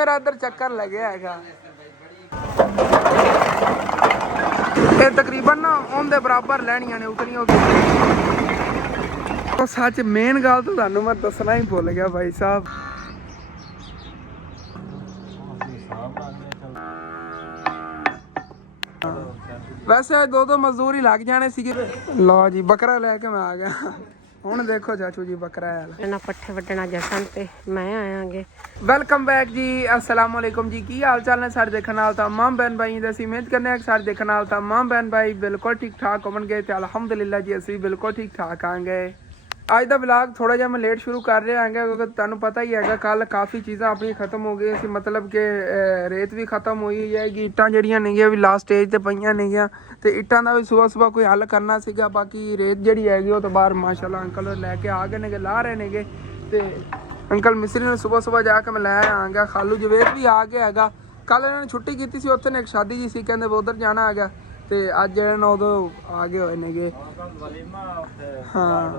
मेरा इधर चक्कर लगे हैगा ये तकरीबन ना उनके बराबर लैनियां ने उतरियां तो सच मेन गल तो तुहानू मैं दसना ही भुल गया भाई साहब। वैसे दो मजदूर ही लग जाने सी। लो जी बकरा लैके मैं आ गया ਹੁਣ ਦੇਖੋ ਚਾਚੂ ਜੀ ਬੱਕਰਾ ਹੈ ਇਹਨਾਂ ਪੱਠੇ ਵੱਢਣਾ ਜਸਨ ਤੇ ਮੈਂ ਆਵਾਂਗੇ। ਵੈਲਕਮ ਬੈਕ ਜੀ, अस्सलाम वालेकुम जी। ਕੀ ਹਾਲ ਚਾਲ ਨੇ ਸਾਡੇ ਦੇਖਣ ਨਾਲ तमाम बहन भाई ਦੀ ਅਸੀਂ ਉਮੀਦ ਕਰਨੇ ਆ ਕਿ ਸਾਡੇ ਦੇਖਣ ਨਾਲ तमाम बहन भाई ਬਿਲਕੁਲ ਠੀਕ ਠਾਕ ਹੋਣਗੇ ਤੇ ਅਲਹਮਦੁਲਿਲਾ ਜੀ ਅਸੀਂ ਬਿਲਕੁਲ ਠੀਕ ਠਾਕ ਆਂਗੇ। ਅੱਜ ਦਾ ਵਲੌਗ ਥੋੜਾ ਜਿਹਾ ਮੈਂ ਲੇਟ ਸ਼ੁਰੂ ਕਰ ਰਿਹਾ ਹਾਂਗਾ ਕਿਉਂਕਿ ਤੁਹਾਨੂੰ ਪਤਾ ਹੀ ਹੈਗਾ ਕੱਲ ਕਾਫੀ ਚੀਜ਼ਾਂ ਆਪਣੀ ਖਤਮ ਹੋ ਗਈਆਂ ਸੀ, ਮਤਲਬ ਕਿ ਰੇਤ ਵੀ ਖਤਮ ਹੋਈ ਹੈਗੀ, ਇੱਟਾਂ ਜਿਹੜੀਆਂ ਨੇਗੀਆਂ ਵੀ ਲਾਸਟ ਸਟੇਜ ਤੇ ਪਈਆਂ ਨੇਗੀਆਂ ਤੇ ਇੱਟਾਂ ਦਾ ਵੀ ਸਵੇਰ ਕੋਈ ਹੱਲ ਕਰਨਾ ਸੀਗਾ। ਬਾਕੀ ਰੇਤ ਜਿਹੜੀ ਹੈਗੀ ਉਹ ਤੋਂ ਬਾਹਰ ਮਾਸ਼ਾਅੱਲਾ ਅੰਕਲ ਲੈ ਕੇ ਆ ਗਏ ਨੇਗੇ, ਲਾ ਰਹੇ ਨੇਗੇ ਤੇ ਅੰਕਲ ਮਿਸਤਰੀ ਨੂੰ ਸਵੇਰ ਜਾ ਕੇ ਮੈਂ ਲੈ ਆਂਗਾ। ਖਾਲੂ ਜਵੇਦ ਵੀ ਆ ਗਿਆ ਹੈਗਾ, ਕੱਲ ਇਹਨਾਂ ਨੇ ਛੁੱਟੀ ਕੀਤੀ ਸੀ, ਉੱਥੇ ਨੇ ਇੱਕ ਸ਼ਾਦੀ ਜੀ ਸੀ, ਕਹਿੰਦੇ ਉਧਰ ਜਾਣਾ ਹੈਗਾ ਤੇ ਅੱਜ ਜਿਹੜੇ ਨੇ ਉਦੋਂ ਆ ਗਏ ਹੋਏ ਨੇਗੇ। ਹਾਂ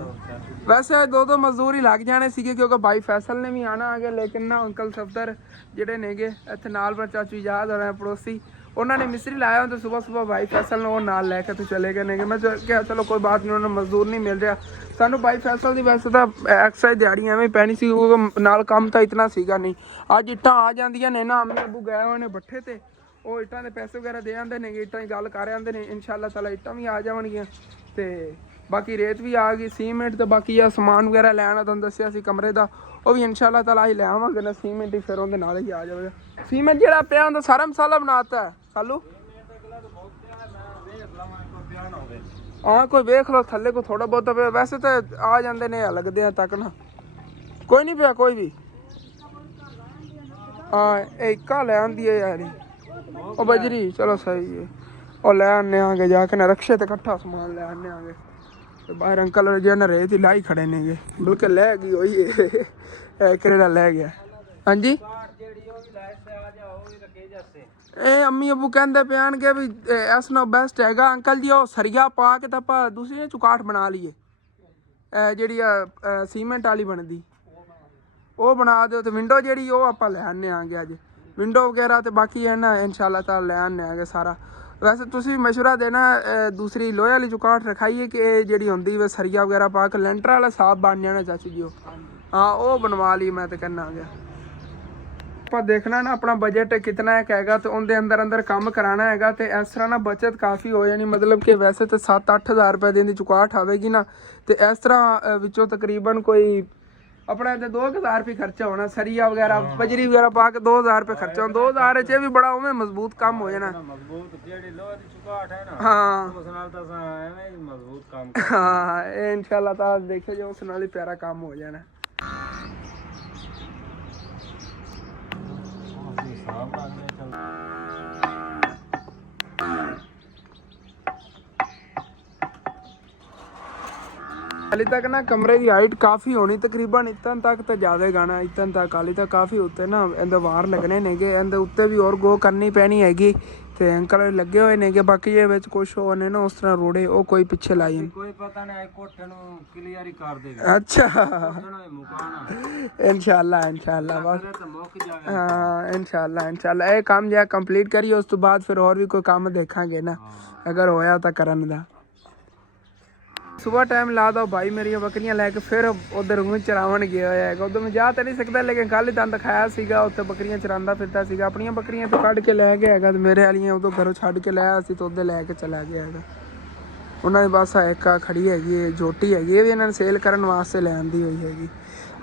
ਵੈਸੇ ਦੋ ਮਜ਼ਦੂਰ ਹੀ ਲੱਗ ਜਾਣੇ ਸੀਗੇ ਕਿਉਂਕਿ ਭਾਈ ਫੈਸਲ ਨੇ ਵੀ ਆਣਾ ਆ ਗਿਆ, ਲੇਕਿਨ ਨਾ ਅੰਕਲ ਸਫਦਰ ਜਿਹੜੇ ਨੇਗੇ ਇੱਥੇ ਨਾਲ ਪਰ ਚਾਚੂ ਯਾਦ ਹੋ ਰਹੇ ਪੜੋਸੀ, ਉਹਨਾਂ ਨੇ ਮਿਸਤਰੀ ਲਾਇਆ ਹੁੰਦਾ ਸਵੇਰ ਭਾਈ ਫੈਸਲ ਨੂੰ ਉਹ ਨਾਲ ਲੈ ਕੇ ਤੇ ਚਲੇ ਗਏ ਨੇਗੇ। ਮੈਂ ਕਿਹਾ ਚਲੋ ਕੋਈ ਬਾਤ ਨਹੀਂ, ਉਹਨਾਂ ਨੂੰ ਮਜ਼ਦੂਰ ਨਹੀਂ ਮਿਲ ਰਿਹਾ ਸਾਨੂੰ ਭਾਈ ਫੈਸਲ ਦੀ। ਵੈਸੇ ਤਾਂ ਐਕਸਰਸਾਈਜ਼ ਦਿਹਾੜੀ ਐਵੇਂ ਪੈਣੀ ਸੀ, ਉਹ ਨਾਲ ਕੰਮ ਤਾਂ ਇਤਨਾ ਸੀਗਾ ਨਹੀਂ। ਅੱਜ ਇੱਟਾਂ ਆ ਜਾਂਦੀਆਂ ਨੇ ਨਾ, ਅੰਮੀ ਅੱਬੂ ਗਏ ਹੋਏ ਨੇ ਭੱਠੇ ਤੇ, ਉਹ ਇੱਟਾਂ ਦੇ ਪੈਸੇ ਵਗੈਰਾ ਦੇ ਆਉਂਦੇ ਨੇ, ਇੱਟਾਂ ਦੀ ਗੱਲ ਕਰ ਆਉਂਦੇ ਨੇ। ਇਨਸ਼ਾਅੱਲਾ ਤਾਲਾ ਇੱਟਾਂ ਵੀ ਆ ਜਾਣਗੀਆਂ ਤੇ ਬਾਕੀ ਰੇਤ ਵੀ ਆ ਗਈ, ਸੀਮੈਂਟ ਤੇ ਬਾਕੀ ਆ ਸਮਾਨ ਵਗੈਰਾ ਲੈਣਾ ਤੁਹਾਨੂੰ ਦੱਸਿਆ ਸੀ ਕਮਰੇ ਦਾ, ਉਹ ਵੀ ਇਨਸ਼ਾਅੱਲਾ ਤਾਲਾ ਹੀ ਲੈ ਆਵਾਂਗੇ ਨਾ ਸੀਮੈਂਟ ਹੀ, ਫਿਰ ਉਹਦੇ ਨਾਲ ਹੀ ਆ ਜਾਵੇਗਾ। ਸੀਮੈਂਟ ਜਿਹੜਾ ਪਿਆ ਹੁੰਦਾ ਸਾਰਾ ਮਸਾਲਾ ਬਣਾਤਾ ਖਾਲੂ। ਹਾਂ ਕੋਈ ਵੇਖ ਲਓ ਥੱਲੇ ਕੋ ਥੋੜਾ ਬਹੁਤਾ ਪਿਆ, ਵੈਸੇ ਤਾਂ ਆ ਜਾਂਦੇ ਨੇ ਲੱਗਦੇ ਆ ਤੱਕ ਨਾ, ਕੋਈ ਨਹੀਂ ਪਿਆ ਕੋਈ ਵੀ। ਹਾਂ ਇਹ ਇੱਕਾ ਲੈ ਆਂਦੀ ਹੈ ਯਾਰ ਉਹ ਬਜਰੀ, ਚਲੋ ਸਹੀ ਹੈ ਉਹ ਲੈ ਆਨੇ ਆਂਗੇ ਜਾ ਕੇ ਨਾ, ਰਕਸ਼ੇ ਤੇ ਇਕੱਠਾ ਸਮਾਨ ਲੈ ਆਨੇ ਆਂਗੇ ਤੇ ਬਾਹਰ ਅੰਕਲ ਜਿਹਨੇ ਰੇਤ ਹੀ ਲਾਈ ਖੜੇ ਨੇਗੇ, ਬਲਕਿ ਲੈ ਗਈ ਉਹੀ ਕਿਹੜਾ ਲੈ ਗਿਆ। ਹਾਂਜੀ ਇਹ ਅੰਮੀ ਅੱਬੂ ਕਹਿੰਦੇ ਪਿਆਣਗੇ ਵੀ ਇਸ ਨਾਲ ਬੈਸਟ ਹੈਗਾ ਅੰਕਲ ਜੀ ਉਹ ਸਰੀਆ ਪਾ ਕੇ ਤਾਂ ਆਪਾਂ ਦੂਸਰੀ ਨੇ ਚੁਕਾਟ ਬਣਾ ਲਈਏ, ਜਿਹੜੀ ਆ ਸੀਮੈਂਟ ਵਾਲੀ ਬਣਦੀ ਉਹ ਬਣਾ ਦਿਓ ਤੇ ਵਿੰਡੋ ਜਿਹੜੀ ਉਹ ਆਪਾਂ ਲੈ ਆਨੇ ਆਂਗੇ ਅੱਜ, ਵਿੰਡੋ ਵਗੈਰਾ ਤੇ ਬਾਕੀ ਹੈ ਨਾ ਇਨਸ਼ਾਅੱਲਾ ਤਾਲਾ ਲੈ ਆਨੇ ਆਂਗੇ ਸਾਰਾ। ਵੈਸੇ ਤੁਸੀਂ ਮਸ਼ਵਰਾ ਦੇਣਾ ਦੂਸਰੀ ਲੋਹੇ ਵਾਲੀ ਚੁਕਾਟ ਰਖਾਈਏ ਕਿ ਇਹ ਜਿਹੜੀ ਹੁੰਦੀ ਵੇ ਸਰੀਆ ਵਗੈਰਾ ਪਾ ਕੇ ਲੈਂਟਰ ਵਾਲਾ ਸਾਫ ਬਣ ਜਾਣਾ ਚਾਚੀ ਜੀ ਉਹ, ਹਾਂ ਉਹ ਬਣਵਾ ਲਈ ਮੈਂ ਤੇ ਕਹਿਣਾ ਗਿਆ। ਆਪਾਂ ਦੇਖਣਾ ਨਾ ਆਪਣਾ ਬਜਟ ਕਿਤਨਾ ਹੈਗਾ ਤੇ ਉਹਦੇ ਅੰਦਰ ਕੰਮ ਕਰਾਉਣਾ ਹੈਗਾ ਤੇ ਇਸ ਤਰ੍ਹਾਂ ਨਾ ਬਚਤ ਕਾਫੀ ਹੋ ਜਾਣੀ, ਮਤਲਬ ਕਿ ਵੈਸੇ ਤਾਂ 7-8 ਹਜ਼ਾਰ ਰੁਪਏ ਦੀ ਚੁਕਾਟ ਆਵੇਗੀ ਨਾ ਤੇ ਇਸ ਤਰ੍ਹਾਂ ਵਿੱਚੋਂ ਤਕਰੀਬਨ ਕੋਈ ਆਪਣਾ ਤੇ 2000 ਰੁਪਏ ਖਰਚਾ ਹੋਣਾ, ਸਰੀਆ ਵਗੈਰਾ ਬਜਰੀ ਵਗੈਰਾ ਪਾ ਕੇ 2000 ਰੁਪਏ ਖਰਚਾ ਹੋਣਾ। 2000 ਚ ਵੀ ਬੜਾ ਉਵੇਂ ਮਜ਼ਬੂਤ ਕੰਮ ਹੋ ਜਾਣਾ। ਹਾਂ ਇਹ ਇਨਸ਼ਾਅੱਲਾ ਤਾਂ ਦੇਖਿਓ ਜੀ ਉਸ ਨਾਲ ਹੀ ਪਿਆਰਾ ਕੰਮ ਹੋ ਜਾਣਾ। ਹਾਲੀ ਤੱਕ ਨਾ ਕਮਰੇ ਦੀ ਹਾਈਟ ਕਾਫੀ ਹੋਣੀ, ਤਕਰੀਬਨ ਇਤਨ ਤੱਕ ਤਾਂ ਜ਼ਿਆਦਾ ਗਾਣਾ, ਇਤਨ ਤੱਕ ਹਾਲੀ ਤਾਂ ਕਾਫੀ ਉੱਤੇ ਨਾ ਇਹਦੇ ਵਾਰ ਲੱਗਣੇ ਨੇਗੇ, ਇਹਦੇ ਉੱਤੇ ਵੀ ਹੋਰ ਗੋ ਕਰਨੀ ਪੈਣੀ ਹੈਗੀ ਤੇ ਅੰਕਲ ਲੱਗੇ ਹੋਏ ਨੇਗੇ। ਬਾਕੀ ਇਹ ਵਿੱਚ ਕੁਛ ਹੋ ਨੇ ਨਾ ਉਸ ਤਰ੍ਹਾਂ ਰੋੜੇ ਉਹ ਕੋਈ ਪਿੱਛੇ ਲਾਈ ਕੋਈ ਪਤਾ ਨਹੀਂ ਕੋਠੇ ਨੂੰ ਕਲੀਅਰ ਹੀ ਕਰ ਦੇਗਾ। ਅੱਛਾ ਇਨਸ਼ਾਅੱਲਾ ਬਸ ਹਾਂ ਇਨਸ਼ਾਅੱਲਾ ਇਹ ਕੰਮ ਜਿਆ ਕੰਪਲੀਟ ਕਰੀਏ, ਉਸ ਤੋਂ ਬਾਅਦ ਫਿਰ ਹੋਰ ਵੀ ਕੋਈ ਕੰਮ ਦੇਖਾਂਗੇ ਨਾ ਅਗਰ ਹੋਇਆ ਤਾਂ ਕਰਨ ਦਾ। सुबह टाइम ला दो भाई मेरी बकरियां लैके फिर उधर चरावन गया है, उधर मैं जा तो नहीं सकता लेकिन कल ही तुहानू दिखाया सीगा उत्थे बकरियां चरांदा फिरदा सीगा। अपनियां बकरियां तो कढ़ के लै गया हैगा ते मेरे वालियां उदों घरों छड्ड के लाया सी तो उधर लैके चला गया हैगा। उन्होंने बस एक खड़ी हैगी जोटी हैगी, ये भी इन्होंने सेल करने वास्ते ले आंदी हुई हैगी।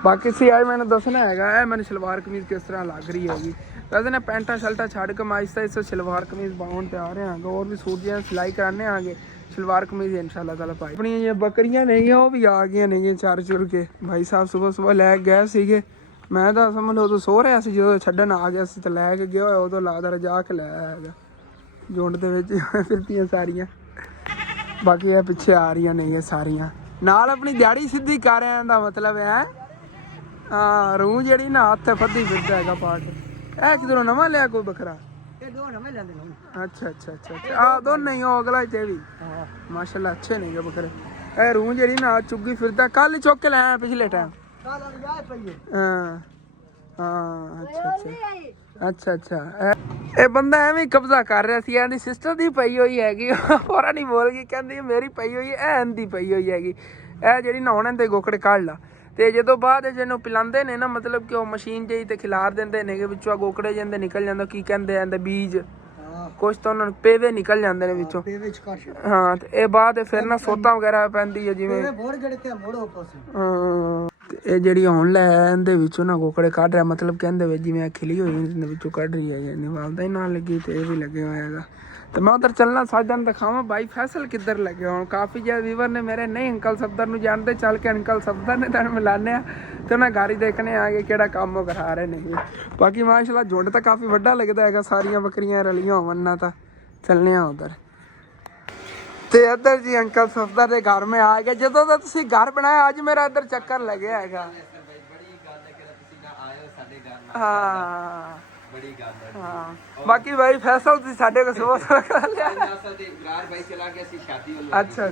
बाकी सी आज मैंने दसना हैगा मैंने सलवार कमीज़ किस तरह लग रही हैगी। वैसे ना पैंटा शल्टा छड्ड के मैं आहिस्ता सलवार कमीज़ पाउण ते आ रहा हाँ, और भी सूट जियां सिलाई कराने आगे सलवार कमीज़ इंशाअल्लाह ताला पाई। अपनी ये बकरियां नहीं वो भी आ गई नहीं चार चुर के, भाई साहब सुबह लै गए सीगे, मैं तो समझ लो उदों सो रहा सी जो छड्डन आ गया सी ते लैके गया होया उदों लगदा रजा के लै आया झुंड दे विच फिरतियां सारियां। बाकी ये पिछे आ रही नहीं सारियां नाल अपनी दिहाड़ी सीधी कर रहे दा मतलब है। हाँ रूह जेहड़ी ना हत्थ फद्दी फिरदा हैगा पाट। ए किधरों नवां लिया कोई बकरा? अच्छा दोनों ही हो अगला ते भी माशाल्लाह अच्छे नहीं गे बकरे। ए रूह जेहड़ी ना चुगी फिरदा, कल ही चुक के लाया पिछले टाइम। हाँ ਹਾਂ ਅੱਛਾ ਇਹ ਬੰਦਾ ਐਵੇਂ ਹੀ ਕਬਜ਼ਾ ਕਰ ਰਿਹਾ ਸੀ। ਇਹਦੀ ਸਿਸਟਰ ਦੀ ਪਈ ਹੋਈ ਹੈਗੀ, ਹੋਰਾ ਨਹੀਂ ਬੋਲ ਗਈ, ਕਹਿੰਦੀ ਮੇਰੀ ਪਈ ਹੋਈ ਐ, ਦੀ ਪਈ ਹੋਈ ਹੈਗੀ। ਇਹ ਜਿਹੜੀ ਨਹਾਉਣ ਦੇ ਗੋਕੜੇ ਕੱਢ ਲਾ, ਤੇ ਜਦੋਂ ਬਾਅਦ ਜਿਹਨੂੰ ਪਿਲਾਉਂਦੇ ਨੇ ਨਾ, ਮਤਲਬ ਕਿ ਉਹ ਮਸ਼ੀਨ ਜਿਹੀ ਤੇ ਖਿਲਾਰ ਦਿੰਦੇ ਨੇ, ਵਿੱਚੋਂ ਗੋਕੜੇ ਜਾਂਦੇ ਨਿਕਲ ਜਾਂਦਾ, ਕੀ ਕਹਿੰਦੇ ਆ ਬੀਜ, ਕੁਛ ਤਾਂ ਉਹਨਾਂ ਨੂੰ ਪੇਵੇ ਨਿਕਲ ਜਾਂਦੇ ਨੇ ਵਿੱਚੋਂ। ਹਾਂ ਤੇ ਇਹ ਬਾਅਦ ਫਿਰ ਨਾ ਸੋਤਾਂ ਵਗੈਰਾ ਪੈਂਦੀ ਹੈ ਜਿਵੇਂ। ਇਹ ਜਿਹੜੀ ਹੁਣ ਲੈ ਇਹਦੇ ਵਿੱਚੋਂ ਨਾ ਗੋਕੜੇ ਕੱਢ ਰਿਹਾ, ਮਤਲਬ ਕਹਿੰਦੇ ਵੇ ਜਿਵੇਂ ਖਿਲੀ ਹੋਈ ਇਹਦੇ ਵਿੱਚੋਂ ਕੱਢ ਰਹੀ ਹੈ। ਨਿਵਾਲਦਾ ਹੀ ਨਾਲ ਲੱਗੀ ਤੇ ਇਹ ਵੀ ਲੱਗੇ ਹੋਇਆ ਹੈਗਾ। ਤੇ ਮੈਂ ਉਧਰ ਚੱਲਣਾ ਸਾਡਾ ਦਿਖਾਵਾਂ ਬਾਈ ਫੈਸਲ ਕਿੱਧਰ ਲੱਗੇ ਹੁਣ। ਕਾਫੀ ਜਿਹੇ ਵੀਵਰ ਨੇ ਮੇਰੇ ਨਹੀਂ ਅੰਕਲ ਸਫਦਰ ਨੂੰ ਜਾਣਦੇ, ਚੱਲ ਕੇ ਅੰਕਲ ਸਫਦਰ ਨੇ ਤੁਹਾਨੂੰ ਮਿਲਾਨੇ ਆ ਤੇ ਉਹਨਾਂ ਗਾੜੀ ਦੇਖਣੇ ਆ ਕੇ ਕਿਹੜਾ ਕੰਮ ਉਹ ਕਰਾ ਰਹੇ ਨੇ। ਬਾਕੀ ਮਾਸ਼ਾਅੱਲਾ ਝੁੰਡ ਤਾਂ ਕਾਫੀ ਵੱਡਾ ਲੱਗਦਾ ਹੈਗਾ, ਸਾਰੀਆਂ ਬੱਕਰੀਆਂ ਰਲੀਆਂ ਹੋਵਣ ਨਾ। ਤਾਂ ਚੱਲਨੇ ਆ ਉਧਰ। ਤੇ ਇੱਧਰ ਜੀ ਅੰਕਲ ਸਫਦਰ ਦੇ ਘਰ ਮੈਂ ਆ ਗਿਆ। ਜਦੋਂ ਦਾ ਤੁਸੀਂ ਘਰ ਬਣਾਇਆ ਅੱਜ ਮੇਰਾ ਇੱਧਰ ਚੱਕਰ ਲੱਗਿਆ ਹੈਗਾ। ਹਾਂ ਬੜੀ ਗੱਲ ਹੈ। ਹਾਂ ਬਾਕੀ ਭਾਈ ਫੈਸਲ ਤੁਸੀਂ ਸਾਡੇ ਕੋਲ ਸੋਚ ਕਰ ਲਿਆ। ਇਕਰਾਰ ਭਾਈ ਚਲਾ ਗਿਆ ਸੀ ਸ਼ਾਦੀ ਵੱਲੋਂ। ਅੱਛਾ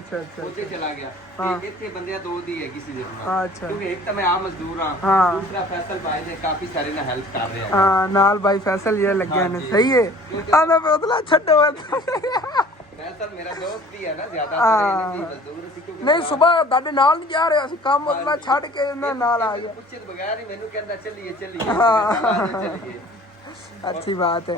ਉੱਥੇ ਚਲਾ ਗਿਆ ਤੇ ਇੱਥੇ ਬੰਦਿਆਂ ਦੋ ਦੀ ਹੈ ਕਿਸੇ ਦੇ ਹਾਂ। ਅੱਛਾ ਕਿਉਂਕਿ ਇੱਕ ਤਾਂ ਮੈਂ ਆ ਮਜ਼ਦੂਰ ਹਾਂ, ਦੂਸਰਾ ਫੈਸਲ ਭਾਈ ਨੇ ਕਾਫੀ ਸਾਰੇ ਨਾਲ ਹੈਲਪ ਕਰ ਰਿਹਾ ਹਾਂ ਨਾਲ ਭਾਈ ਫੈਸਲ ਇਹ ਲੱਗੇ ਨੇ। ਸਹੀ ਹੈ ਆ ਮੈਂ ਬੋਤਲਾ ਛੱਡੋ ਫੈਸਲ ਮੇਰਾ ਦੋਸਤ ਹੀ ਹੈ ਨਾ, ਜ਼ਿਆਦਾ ਮਜ਼ਦੂਰ ਸੀ ਕਿਉਂਕਿ ਨਹੀਂ ਸੁਬਾਹ ਤੁਹਾਡੇ ਨਾਲ ਨਹੀਂ ਜਾ ਰਿਹਾ ਸੀ, ਕੰਮ ਬੋਤਲਾ ਛੱਡ ਕੇ ਇਹਨਾਂ ਨਾਲ ਆ ਗਿਆ। ਪੁੱਛੇ ਬਗੈਰ ਹੀ ਮੈਨੂੰ ਕਹਿੰਦਾ ਚੱਲੀਏ ਚੱਲੀਏ। अच्छी बात है।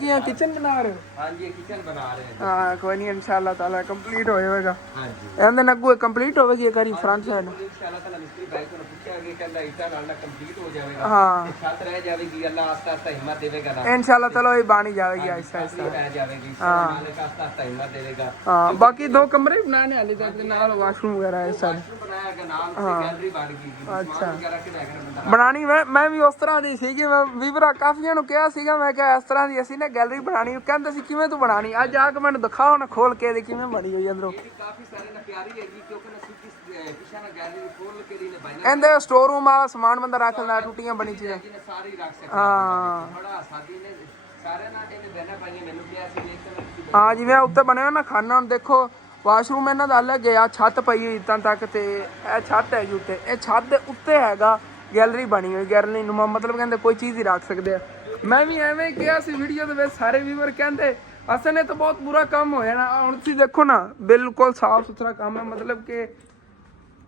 ਕੀ ਕਿਚਨ ਬਣਾ ਰਹੇ ਹੋ? ਹਾਂਜੀ ਇਹ ਕਿਚਨ ਬਣਾ ਰਹੇ ਹਾਂ। ਹਾਂ ਕੋਈ ਨਹੀਂ ਇਨਸ਼ਾਅੱਲਾ ਤਾਲਾ ਕੰਪਲੀਟ ਹੋਏਗਾ। ਹਾਂਜੀ ਇਹਦੇ ਨਾਲ ਕੋਈ ਕੰਪਲੀਟ ਹੋਵੇਗੀ ਇਹ ਕਰੀ ਫਰੰਟ ਸਾਈਡ। ਇਨਸ਼ਾਅੱਲਾ ਤਾਲਾ ਮਿਸਤਰੀ ਭਾਈ ਨੂੰ ਪੁੱਛਿਆ ਕਿ ਕਹਿੰਦਾ ਇਟਾ ਨਾਲ ਕੰਪਲੀਟ ਹੋ ਜਾਵੇਗਾ। ਹਾਂ ਛੱਤ ਰਹਿ ਜਾਵੇਗੀ, ਅੱਲਾ ਆਸਤਾ ਆਸਤਾ ਹਿੰਮਤ ਦੇਵੇਗਾ ਨਾ ਇਨਸ਼ਾਅੱਲਾ ਤਾਲਾ ਇਹ ਬਾਣੀ ਜਾਵੇਗੀ ਆਹਿਸਤਾ ਆਹਿਸਤਾ ਰਹਿ ਜਾਵੇਗੀ। ਮਾਲਿਕ ਆਸਤਾ ਆਸਤਾ ਹਿੰਮਤ ਦੇਵੇਗਾ। ਹਾਂ ਬਾਕੀ ਦੋ ਕਮਰੇ ਬਣਾਣੇ ਹਾਲੇ ਤੱਕ ਦੇ ਨਾਲ ਵਾਸ਼ਰੂਮ ਵਗੈਰਾ ਹੈ ਸਾਰੇ ਬਣਾਇਆ ਗਿਆ ਨਾਲ ਤੇ ਗੈਲਰੀ ਬਣ ਗਈ। ਅੱਛਾ ਵਗੈਰਾ ਕਿਹੜਾ ਬੰਦਾ ਬਣਾਣੀ ਮੈਂ ਵੀ ਉਸ ਤਰ੍ਹਾਂ ਦੀ ਸੀਗੀ। ਮੈਂ ਵੀਵਰਾ ਕਾਫੀਆਂ ਨੂੰ ਕਿਹਾ ਸੀਗਾ, ਮੈਂ ਕਿਹਾ ਇਸ ਤਰ੍ਹਾਂ ਦੀ ਅਸੀਂ ਨਾ ਗੈਲਰੀ ਬਣਾਣੀ। ਕਹਿੰਦੇ ਸੀ ਕਿਵੇਂ ਤੂੰ ਬਣਾਣੀ, ਅੱਜ ਆ ਕੇ ਮੈਨੂੰ ਦਿਖਾਓ ਨਾ ਖੋਲ ਕੇ ਦੇ ਕਿਵੇਂ ਬਣੀ ਹੋਈ ਅੰਦਰੋਂ। ਕਾਫੀ ਸਾਰੇ ਨਾ ਪਿਆਰੀ ਹੈਗੀ ਕਿਉਂਕਿ ਨਾ ਸਿੱਧੀ ਪਿਛਾ ਨਾ ਗੈਲਰੀ ਖੋਲ ਕੇ ਦੀ ਨੇ ਬਾਈਨਾ ਇਹਦੇ ਸਟੋਰ ਰੂਮ ਆ, ਸਮਾਨ ਬੰਦਾ ਰੱਖ ਲੈਂਦਾ, ਟੁੱਟੀਆਂ ਬਣੀ ਚੀਜ਼ਾਂ ਸਾਰੀ ਰੱਖ ਸਕਦਾ। ਹਾਂ ਬੜਾ ਸਾਦੀ ਨੇ ਸਾਰੇ ਨਾਲ ਇਹਨੇ ਬਹਿਣਾ ਪਾਈਆਂ। ਮੈਨੂੰ ਕਿਹਾ ਸੀ ਦੇਖ ਹਾਂ ਜਿਵੇਂ ਉੱਤੇ ਬਣਿਆ ਹੋਇਆ ਨਾ ਖਾਨਾ। ਹੁਣ ਦੇਖੋ ਵਾਸ਼ਰੂਮ ਇਹਨਾਂ ਦਾ ਅਲੱਗ ਹੈ, ਆ ਛੱਤ ਪਈ ਹੋਈ ਇੱਦਾਂ ਤੱਕ ਤੇ ਇਹ ਛੱਤ ਹੈਗੀ ਉੱਤੇ, ਇਹ ਛੱਤ ਦੇ ਉੱਤੇ ਹੈਗਾ ਗੈਲਰੀ ਬਣੀ ਹੋਈ। ਗੈਲਰੀ ਨੂੰ ਮਤਲਬ ਕਹਿੰਦੇ ਕੋਈ ਚੀਜ਼ ਹੀ ਰੱਖ ਸਕਦੇ ਆ। ਮੈਂ ਵੀ ਐਵੇਂ ਕਿਹਾ ਸੀ ਵੀਡੀਓ ਦੇ ਵਿੱਚ, ਸਾਰੇ ਵੀਵਰ ਕਹਿੰਦੇ ਅਸਲ ਨੇ ਤਾਂ ਬਹੁਤ ਬੁਰਾ ਕੰਮ ਹੋਇਆ ਨਾ। ਹੁਣ ਤੁਸੀਂ ਦੇਖੋ ਨਾ ਬਿਲਕੁਲ ਸਾਫ ਸੁਥਰਾ ਕੰਮ ਹੈ, ਮਤਲਬ ਕਿ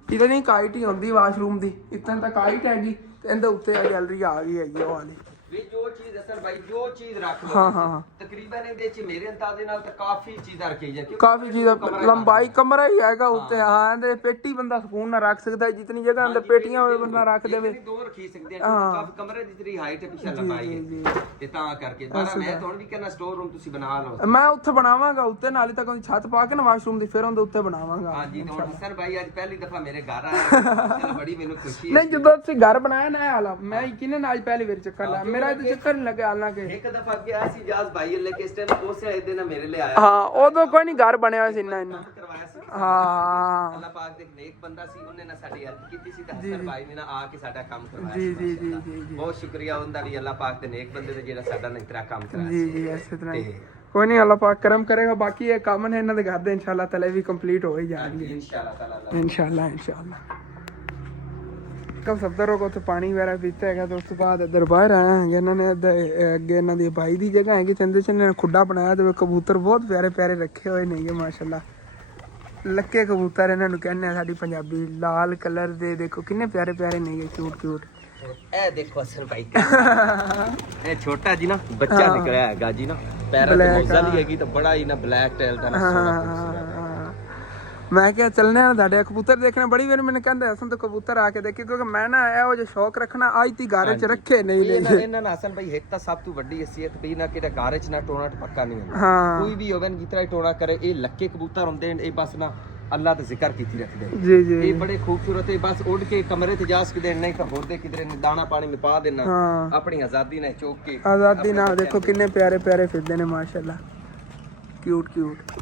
ਇਤਨੀ ਕਾਈਟ ਹੀ ਹੁੰਦੀ ਵਾਸ਼ਰੂਮ ਦੀ, ਇਤਨਾ ਤੱਕ ਕਾਈਟ ਹੈਗੀ ਤੇ ਇਹਦੇ ਉੱਤੇ ਆ ਗੈਲਰੀ ਆ ਗਈ ਹੈਗੀ ਉਹ ਵਾਲੀ। ਵੀ ਜੋ ਚੀਜ਼ ਅਸਲ ਭਾਈ ਜੋ ਚੀਜ਼ ਰੱਖ ਲਓ ਹਾਂ ਤਕਰੀਬਨ ਇਹਦੇ ਚ ਮੇਰੇ ਅੰਦਾਜ਼ੇ ਨਾਲ ਤਾਂ ਕਾਫੀ ਚੀਜ਼ਾਂ ਰੱਖੀ ਜਾ ਕਾਫੀ ਚੀਜ਼ਾਂ ਲੰਬਾਈ ਕਮਰਾ ਹੀ ਹੈਗਾ ਉੱਤੇ। ਹਾਂ ਇਹਦੇ ਪੇਟੀ ਬੰਦਾ ਸਕੂਨ ਨਾਲ ਰੱਖ ਸਕਦਾ, ਜਿਤਨੀ ਜਗ੍ਹਾ ਅੰਦਰ ਪੇਟੀਆਂ ਹੋਵੇ ਬੰਦਾ ਰੱਖ ਦੇਵੇ। ਦੋ ਰੱਖੀ ਸਕਦੇ ਆ ਕਾਫੀ ਕਮਰੇ ਦੀ ਜਿਹੜੀ ਹਾਈਟ ਹੈ ਪਿੱਛੇ ਲੰਬਾਈ ਹੈ ਤੇ ਤਾਂ ਕਰਕੇ ਪਰ ਮੈਂ ਤੁਹਾਨੂੰ ਵੀ ਕਹਿੰਦਾ ਸਟੋਰ ਰੂਮ ਤੁਸੀਂ ਬਣਾ ਲਓ। ਮੈਂ ਉੱਥੇ ਬਣਾਵਾਂਗਾ ਉੱਤੇ, ਨਾਲੇ ਤੱਕ ਉਹਦੀ ਛੱਤ ਪਾ ਕੇ ਨਾ ਵਾਸ਼ਰੂਮ ਦੀ, ਫਿਰ ਉਹਦੇ ਉੱਤੇ ਬਣਾਵਾਂਗਾ। ਹਾਂਜੀ ਤੇ ਹੁਣ ਹਸਨ ਭਾਈ ਅੱਜ ਪਹਿਲੀ ਦਫਾ ਮੇਰੇ ਘਰ ਆਇਆ, ਚਲੋ ਬੜੀ ਮੈਨੂੰ ਖੁਸ਼ੀ ਹੈ। ਨਹੀਂ ਜਦੋਂ ਤੁਸੀਂ ਘਰ ਬਣਾਇਆ ਨਾ ਹਾਲਾ ਮੈਂ ਕਿਨੇ ਨਾਲ ਪਹਿਲੀ ਵਾਰ ਚੱਕਰ ਲਾਇਆ, ਮੇਰਾ ਇਹ ਚੱਕਰ ਨਹੀਂ ਲੱਗਿਆ ਹਾਲਾਂ ਕਿ ਇੱਕ ਦਫਾ ਗਿਆ ਸੀ ਜਾਜ਼ ਭਾਈ ਅੱਲੇ ਕੇ ਇਸ ਟਾਈਮ ਉਸੇ ਦਿਨ ਨਾਲ ਮੇਰੇ ਲਈ ਆਇਆ। ਹਾਂ ਉਦੋਂ ਕੋਈ ਨਹੀਂ ਘਰ ਬਣਿਆ ਹੋਇਆ ਸੀ ਇੰਨਾ ਕਰਵਾਇਆ ਸੀ। ਹਾਂ ਅੱਲਾਹ ਪਾਕ ਦੇ ਨੇਕ ਬੰਦਾ ਸੀ, ਉਹਨੇ ਨਾ ਸਾਡੀ ਹੈਲਪ ਕੀਤੀ ਸੀ ਤੇ ਹਸਨ ਭਾਈ ਨੇ ਨਾ ਆ ਕੇ ਸਾਡਾ ਕੰਮ ਕਰਵਾਇਆ ਜੀ ਸੀ। ਜੀ ਜੀ ਜੀ ਬਹੁਤ ਸ਼ੁਕਰੀਆ ਉਹਦਾ ਵੀ, ਅੱਲਾਹ ਪਾਕ ਦੇ ਨੇਕ ਬੰਦੇ ਦੇ ਜਿਹੜਾ ਸਾਡਾ ਨਿਤਰਾ ਕੰਮ ਕਰਾਇਆ ਜੀ ਜੀ ਇਸੇ ਤਰ੍ਹਾਂ ਕੋਈ ਨਹੀਂ ਅੱਲਾਹ ਪਾਕ ਕਰਮ ਕਰੇਗਾ। ਬਾਕੀ ਇਹ ਕੰਮ ਨੇ ਇਹਨਾਂ ਦੇ ਘਰ ਦੇ ਇਨਸ਼ਾਅੱਲਾ ਤਾਲਾ ਵੀ ਕੰਪਲੀਟ ਹੋ ਹੀ ਜਾਣਗੇ ਇਨਸ਼ਾਅੱਲਾ ਤਾਲਾ। ਇਨਸ਼ਾਅੱਲਾ ਕੱਲ ਸਫਦਰੋਂ ਕੋ ਉੱਥੇ ਪਾਣੀ ਵਗੈਰਾ ਪੀਤਾ ਹੈਗਾ ਤੇ ਉਸ ਤੋਂ ਬਾਅਦ ਇੱਧਰ ਬਾਹਰ ਆਇਆ ਹੈਗੇ। ਇਹਨਾਂ ਨੇ ਅੱਗੇ ਇਹਨਾਂ ਦੀ ਬਾਈ ਦੀ ਜਗ੍ਹਾ ਹੈਗੀ ਤੇ ਇਹਦੇ 'ਚ ਇਹਨਾਂ ਨੇ ਖੁੱਡਾ ਬਣਾਇਆ ਤੇ ਕਬੂਤਰ ਬਹੁਤ ਪਿਆਰੇ ਪਿਆਰੇ ਰੱਖੇ ਹੋਏ ਨੇਗੇ ਮਾਸ਼ਾਅੱਲਾ। ਲੱਕੇ ਕਬੂਤਰ ਇਹਨਾਂ ਨੂੰ ਕਹਿੰਦੇ ਆ ਸਾਡੀ ਪੰਜਾਬੀ, ਲਾਲ ਕਲਰ ਦੇ ਦੇਖੋ ਕਿੰਨੇ ਪਿਆਰੇ ਪਿਆਰੇ ਨੇਗੇ, ਕਿਊਟ ਕਿਊਟ। ਇਹ ਦੇਖੋ ਹਸਨ ਭਾਈ ਇਹ ਛੋਟਾ ਜੀ ਨਾ ਬੱਚਾ ਨਿਕਲਿਆ ਹੈਗਾ ਜੀ ਨਾ, ਪੈਰਾਂ ਤੇ ਮੋਜ਼ਾ ਵੀ ਹੈਗੀ ਤਾਂ ਬੜਾ ਹੀ ਨਾ ਬਲੈਕ ਟੇਲ ਦਾ ਨਾ। ਮੈਂ ਕਿਹਾ ਚੱਲਨੇ ਆ ਤੁਹਾਡੇ ਕਬੂਤਰ ਦੇਖਣਾ। ਬੜੀ ਵਾਰ ਮੈਨੂੰ ਕਹਿੰਦੇ ਹਸਨ ਤੋਂ ਕਬੂਤਰ ਆ ਕੇ ਦੇਖੀ, ਕਿਉਂਕਿ ਮੈਂ ਨਾ ਇਹੋ ਜਿਹਾ ਸ਼ੌਕ ਰੱਖਣਾ ਅੱਜ ਤੀ ਘਰ 'ਚ ਰੱਖੇ ਨਹੀਂ ਇਹਨਾਂ ਨਾਲ ਹਸਨ ਭਾਈ ਇੱਕ ਤਾਂ ਸਭ ਤੋਂ ਵੱਡੀ ਹਸੀਅਤ ਵੀ ਨਾ ਕਿਹੜਾ ਘਰ 'ਚ ਨਾ ਟੋਣਾ ਟਪੱਕਾ ਨਹੀਂ ਹੁੰਦਾ। ਕੋਈ ਵੀ ਹੋਵੇ ਜਿਸ ਤਰ੍ਹਾਂ ਟੋਣਾ ਕਰੇ, ਇਹ ਲੱਕੇ ਕਬੂਤਰ ਹੁੰਦੇ ਨੇ, ਇਹ ਬਸ ਨਾ ਅੱਲਾ ਦਾ ਜ਼ਿਕਰ ਕੀਤੀ ਰੱਖਦੇ ਜੀ ਜੀ। ਇਹ ਬੜੇ ਖੂਬਸੂਰਤ ਹੈ, ਬਸ ਉੱਡ ਕੇ ਕਮਰੇ ਤੇ ਜਾ ਸਕਦੇ ਨਹੀਂ ਤਾਂ ਹੋਰ ਦੇ ਕਿਧਰੇ ਦਾਣਾ ਪਾਣੀ ਮੇ ਪਾ ਦੇਣਾ ਆਪਣੀ ਆਜ਼ਾਦੀ ਨਾਲ ਚੋਕ ਕੇ। ਆਜ਼ਾਦੀ ਨਾਲ ਦੇਖੋ ਕਿੰਨੇ ਪਿਆਰੇ ਪਿਆਰੇ ਫਿਰਦੇ ਨੇ ਮਾਸ਼ਾਅੱਲਾ, ਕਿਊਟ ਕਿਊਟ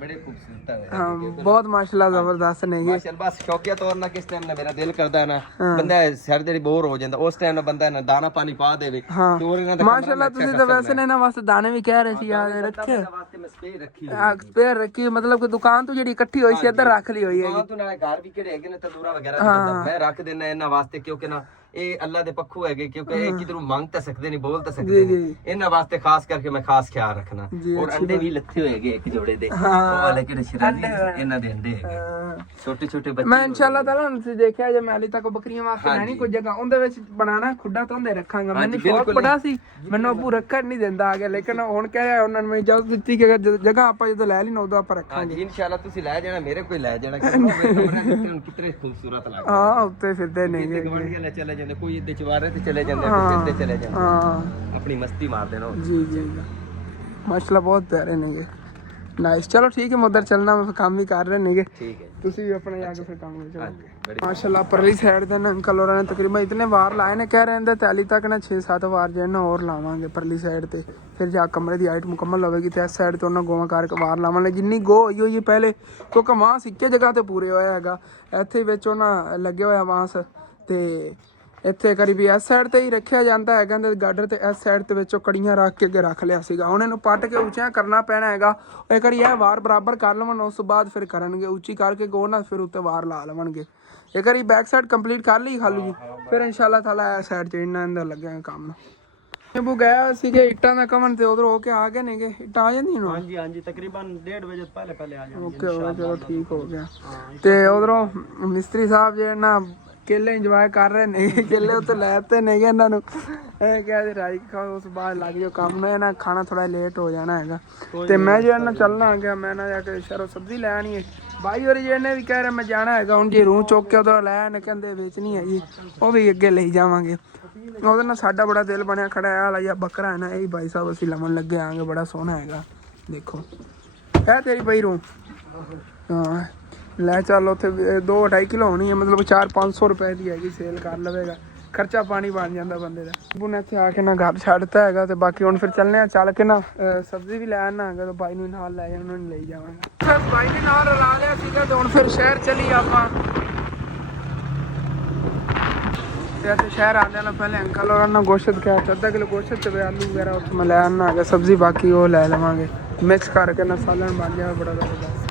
ਬੜੇ ਖੂਬਸੂਰਤ ਹੈ। ਹਾਂ ਬਹੁਤ ਮਾਸ਼ਾਅੱਲਾ ਜ਼ਬਰਦਸਤ ਨੇ ਇਹ ਮਾਸ਼ਾਅੱਲਾ। ਬਸ ਸ਼ੌਕੀਆ ਤੌਰ ਨਾਲ ਕਿਸ ਟਾਈਮ ਨਾ ਮੇਰਾ ਦਿਲ ਕਰਦਾ ਨਾ ਬੰਦਾ ਸਿਰ ਜਿਹੜੀ ਬੋਰ ਹੋ ਜਾਂਦਾ ਉਸ ਟਾਈਮ ਨਾ ਬੰਦਾ ਨਾ ਦਾਣਾ ਪਾਣੀ ਪਾ ਦੇਵੇ ਤੇ ਹੋਰ ਇਹਨਾਂ ਦਾ ਮਾਸ਼ਾਅੱਲਾ। ਤੁਸੀਂ ਤਾਂ ਵੈਸੇ ਨੇ ਇਹਨਾਂ ਵਾਸਤੇ ਦਾਣੇ ਵੀ ਕਹਿ ਰਹੇ ਸੀ ਯਾਰ ਰੱਖੇ ਵਾਸਤੇ ਮੈਂ ਸਪੇਅਰ ਰੱਖੀ ਸਪੇਅਰ ਰੱਖੀ, ਮਤਲਬ ਕਿ ਦੁਕਾਨ ਤੋਂ ਜਿਹੜੀ ਇਕੱਠੀ ਹੋਈ ਸੀ ਇੱਧਰ ਰੱਖ ਲਈ ਹੋਈ ਹੈ। ਦੁਕਾਨ ਤੋਂ ਨਾਲੇ ਘਰ ਵੀ ਕਿਹੜੇ ਹੈਗੇ ਨੇ ਤੰਦੂਰਾ ਵਗੈਰਾ ਮੈਂ ਰੱਖ ਦੇਣਾ ਇਹਨਾਂ ਵਾਸਤੇ, ਕਿਉਂਕਿ ਨਾ ਇਹ ਅੱਲਾ ਦੇ ਪੱਖੋਂ ਹੈਗੇ ਕਿਉਂਕਿ ਇਹ ਕਿਧਰੋਂ ਮੰਗ ਤਾਂ ਸਕਦੇ ਨਹੀਂ, ਬੋਲ ਤਾਂ ਸਕਦੇ ਨਹੀਂ। ਇਹਨਾਂ ਵਾਸਤੇ ਖਾਸ ਕਰਕੇ ਮੈਂ ਖਾਸ ਖਿਆਲ ਰੱਖਣਾ। ਔਰ ਅੰਡੇ ਵੀ ਲੱਥੇ ਹੋਏਗੇ ਇੱਕ ਜੋੜੇ ਦੇ, ਉਹ ਵਾਲੇ ਕਿਹੜੇ ਸ਼ਰਾਜੀ ਇਹਨਾਂ ਦੇ ਅੰਡੇ ਹੈਗੇ ਛੋਟੇ ਛੋਟੇ ਬੱਚੇ। ਮੈਂ ਇਨਸ਼ਾਅੱਲਾ ਤਾਲਾ ਤੁਸੀਂ ਦੇਖਿਆ ਜੇ ਮੈਂ ਹਾਲੇ ਤੱਕ ਬੱਕਰੀਆਂ ਵਾਸਤੇ ਲੈਣੀ ਕੋਈ ਜਗ੍ਹਾ ਉਹਦੇ ਵਿੱਚ ਬਣਾਣਾ ਖੁੱਡਾ ਧੋਂਦੇ ਰੱਖਾਂਗਾ। ਮੈਨੂੰ ਸ਼ੌਕ ਬੜਾ ਸੀ, ਮੈਨੂੰ ਆਪੂ ਰੱਖਣ ਨਹੀਂ ਦਿੰਦਾ ਆ ਗਿਆ, ਲੇਕਿਨ ਹੁਣ ਕਹਿਆ ਉਹਨਾਂ ਨੇ ਇਜਾਜ਼ਤ ਦਿੱਤੀ ਕਿ ਜਗ੍ਹਾ ਆਪਾਂ ਜਦੋਂ ਲੈ ਲਈ ਨਾ ਉਦੋਂ ਆਪਾਂ ਰੱਖਾਂਗੇ। ਇਨਸ਼ਾਅੱਲਾ ਤੁਸੀਂ ਲੈ ਜਾਣਾ, ਮੇਰੇ ਕੋਈ ਲੈ ਜਾਣਾ ਕਿਤਨੇ ਖੂਬਸੂਰਤ ਲੱਗਦਾ। ਹਾਂ ਉੱਤੇ ਫਿਰਦੇ ਨਹੀਂ ਗਵਾਂਢੀਆਂ ਲੈ ਚਲੇ ਜਾਂਦੇ, ਕੋਈ ਇੱਥੇ ਚਵਾਰੇ ਤੇ ਚਲੇ ਜਾਂਦੇ, ਕੋਈ ਇੱਥੇ ਚਲੇ ਜਾਂਦੇ, ਹਾਂ ਆਪਣੀ ਮਸਤੀ ਮਾਰਦੇ ਨਾ। ਜੀ ਜੀ ਮਾਸ਼ਾਅੱਲਾ ਬਹੁਤ ਪਿਆਰੇ ਨੇਗੇ, ਨਾਈਸ। ਚਲੋ ਠੀਕ ਹੈ, ਮੈਂ ਉਧਰ ਚੱਲਣਾ, ਮੈਂ ਕੰਮ ਵੀ ਕਰ ਰਹੇ ਨੇਗੇ। ਠੀਕ ਹੈ ਤੁਸੀਂ ਵੀ ਆਪਣੇ ਜਾ ਕੇ ਫਿਰ ਕੰਮ ਵਿੱਚ ਚਲੋਗੇ। ਮਾਸ਼ਾਅੱਲਾ ਪਰਲੀ ਸਾਈਡ ਦੇ ਨਾ ਅੰਕਲ ਹੋਰਾਂ ਨੇ ਤਕਰੀਬਨ ਇਤਨੇ ਵਾਰ ਲਾਏ ਨੇ, ਕਹਿ ਰਹੇ ਨੇ ਤੈਲੀ ਤੱਕ ਨਾ 6-7 ਵਾਰ ਜੇ ਨਾ ਹੋਰ ਲਾਵਾਂਗੇ ਪਰਲੀ ਸਾਈਡ ਤੇ, ਫਿਰ ਜਾ ਕਮਰੇ ਦੀ ਹਾਈਟ ਮੁਕੰਮਲ ਹੋਵੇਗੀ ਤੇ ਇਸ ਸਾਈਡ ਤੇ ਉਹਨਾਂ ਗੋਵਾਂ ਕਰਕੇ ਵਾਰ ਲਾਵਾਂਗੇ। ਜਿੰਨੀ ਗੋ ਹੋਈ ਹੋਈ ਪਹਿਲੇ ਕਿਉਂਕਿ ਮਾਂਸ ਇੱਕੇ ਜਗ੍ਹਾ ਤੇ ਪੂਰੇ ਹੋਇਆ ਹੈਗਾ, ਇੱਥੇ ਵਿੱਚ ਉਹਨਾਂ ਲੱਗੇ ਹੋਇਆ ਮਾਂਸ ਤੇ ਇੱਥੇ ਕਰੀਬ ਇਸ ਸਾਈਡ ਤੇ ਹੀ ਰੱਖਿਆ ਜਾਂਦਾ ਹੈ, ਕਹਿੰਦੇ ਗਾਡਰ ਤੇ ਇਸ ਸਾਈਡ ਤੇ ਵਿੱਚੋਂ ਕੜੀਆਂ ਰੱਖ ਕੇ ਅੱਗੇ ਰੱਖ ਲਿਆ ਸੀਗਾ। ਹੁਣ ਇਹਨੂੰ ਪੱਟ ਕੇ ਉੱਚਿਆਂ ਕਰਨਾ ਪੈਣਾ ਹੈਗਾ, ਇੱਕ ਵਾਰੀ ਇਹ ਵਾਰ ਬਰਾਬਰ ਕਰ ਲਵਣ, ਉਸ ਤੋਂ ਬਾਅਦ ਫਿਰ ਕਰਨਗੇ ਉੱਚੀ ਕਰਕੇ ਗੋ ਨਾ, ਫਿਰ ਉੱਤੇ ਵਾਰ ਲਾ ਲਵਣਗੇ। ਇੱਕ ਵਾਰੀ ਬੈਕ ਸਾਈਡ ਕੰਪਲੀਟ ਕਰ ਲਈ ਖਾਲੂ ਜੀ, ਫਿਰ ਇਨਸ਼ਾਅੱਲਾ ਤਾਲਾ ਇਸ ਸਾਈਡ 'ਚ ਇਹਨਾਂ ਅੰਦਰ ਲੱਗਿਆ ਕੰਮ। ਨਿੰਬੂ ਗਿਆ ਸੀਗੇ ਇੱਟਾਂ ਦਾ ਕਮਨ ਤੇ ਉਧਰ ਹੋ ਕੇ ਆ ਗਏ ਨੇਗੇ, ਇੱਟਾਂ ਆ ਜਾਂਦੀਆਂ ਨੇ? ਹਾਂਜੀ ਹਾਂਜੀ ਤਕਰੀਬਨ 1:30 ਵਜੇ ਤੋਂ ਪਹਿਲੇ ਆ ਜਾਣਗੇ। ਓਕੇ ਹੋ ਗਿਆ, ਚਲੋ ਠੀਕ ਹੋ ਗਿਆ। ਤੇ ਉਧਰੋਂ ਮਿਸਤਰੀ ਸਾਹਿਬ ਜੇ ਨਾ ਕੇਲੇ ਇੰਜੋਏ ਕਰ ਰਹੇ ਨੇ, ਕੇਲੇ ਉੱਤੇ ਲੈਤੇ ਨੇਗੇ ਇਹਨਾਂ ਨੂੰ, ਇਹ ਕਿਹਾ ਜੀ ਰਾਈ ਖਾਓ ਉਸ ਬਾਅਦ ਲੱਗ ਜਾਓ ਕੰਮ ਨੂੰ, ਇਹਨਾਂ ਖਾਣਾ ਥੋੜਾ ਲੇਟ ਹੋ ਜਾਣਾ ਹੈਗਾ। ਤੇ ਮੈਂ ਜੇ ਇਹਨਾਂ ਚੱਲਣਾ ਗਿਆ, ਮੈਂ ਨਾ ਜਾ ਕੇ ਸ਼ਹਿਰੋਂ ਸਬਜ਼ੀ ਲੈ ਆਣੀ ਹੈ। ਬਾਈ ਹੋਰੀ ਜੀ ਇਹਨੇ ਵੀ ਕਹਿ ਰਿਹਾ ਮੈਂ ਜਾਣਾ ਹੈਗਾ, ਹੁਣ ਜੇ ਰੂਹ ਚੁੱਕ ਕੇ ਉਧਰ ਲੈ ਨੇ ਕਹਿੰਦੇ ਵੇਚਣੀ ਹੈਗੀ, ਉਹ ਵੀ ਅੱਗੇ ਲਈ ਜਾਵਾਂਗੇ। ਉਹਦੇ ਨਾਲ ਸਾਡਾ ਬੜਾ ਦਿਲ ਬਣਿਆ ਖੜਾ ਹੈ। ਆਲਾ ਬੱਕਰਾ ਹੈ ਨਾ, ਇਹ ਭਾਈ ਸਾਹਿਬ ਅਸੀਂ ਲਵਣ ਲੱਗੇ ਆਂਗੇ, ਬੜਾ ਸੋਹਣਾ ਹੈਗਾ ਦੇਖੋ। ਇਹ ਤੇਰੀ ਬਈ ਰੂਹ ਹਾਂ ਲੈ ਚੱਲ, ਉੱਥੇ 2-2.5 ਕਿਲੋ ਹੋਣੀ ਹੈ, ਮਤਲਬ 400-500 ਰੁਪਏ ਦੀ ਹੈਗੀ, ਸੇਲ ਕਰ ਲਵੇਗਾ, ਖਰਚਾ ਪਾਣੀ ਬਣ ਜਾਂਦਾ ਬੰਦੇ ਦਾ। ਬੁਨੇ ਇੱਥੇ ਆ ਕੇ ਨਾ ਘਰ ਛੱਡਤਾ ਹੈਗਾ ਤੇ ਬਾਕੀ ਹੁਣ ਫਿਰ ਚੱਲਨੇ ਆ, ਚੱਲ ਕੇ ਨਾ ਸਬਜ਼ੀ ਵੀ ਲੈ ਆਣਾ ਹੈਗਾ ਤੇ ਬਾਈ ਨੂੰ ਨਾਲ ਲੈ ਜਾਣਾ, ਉਹਨੂੰ ਲਈ ਜਾਵਾਂਗਾ। ਬਾਈ ਨੇ ਨਾਲ ਰਲਾ ਲਿਆ ਸੀਗਾ ਤੇ ਹੁਣ ਫਿਰ ਸ਼ਹਿਰ ਚਲੀ ਆਪਾਂ। ਤੇ ਇੱਥੇ ਸ਼ਹਿਰ ਆਉਂਦੇ ਨਾਲ ਪਹਿਲੇ ਅੰਕਲ ਹੋਰਾਂ ਨਾਲ ਗੋਸ਼ਤ ਕਿਹਾ, 14 ਕਿਲੋ ਗੋਸ਼ਤ ਤੇ ਆਲੂ ਵਗੈਰਾ ਉੱਥੇ ਮੈਂ ਲੈ ਆਉਣਾ ਹੈਗਾ, ਸਬਜ਼ੀ ਬਾਕੀ ਉਹ ਲੈ ਲਵਾਂਗੇ, ਮਿਕਸ ਕਰਕੇ ਨਾ ਸਾਲਣ ਬਣ ਜਾਵੇ ਬੜਾ ਜ਼ਬਰਦਸਤ।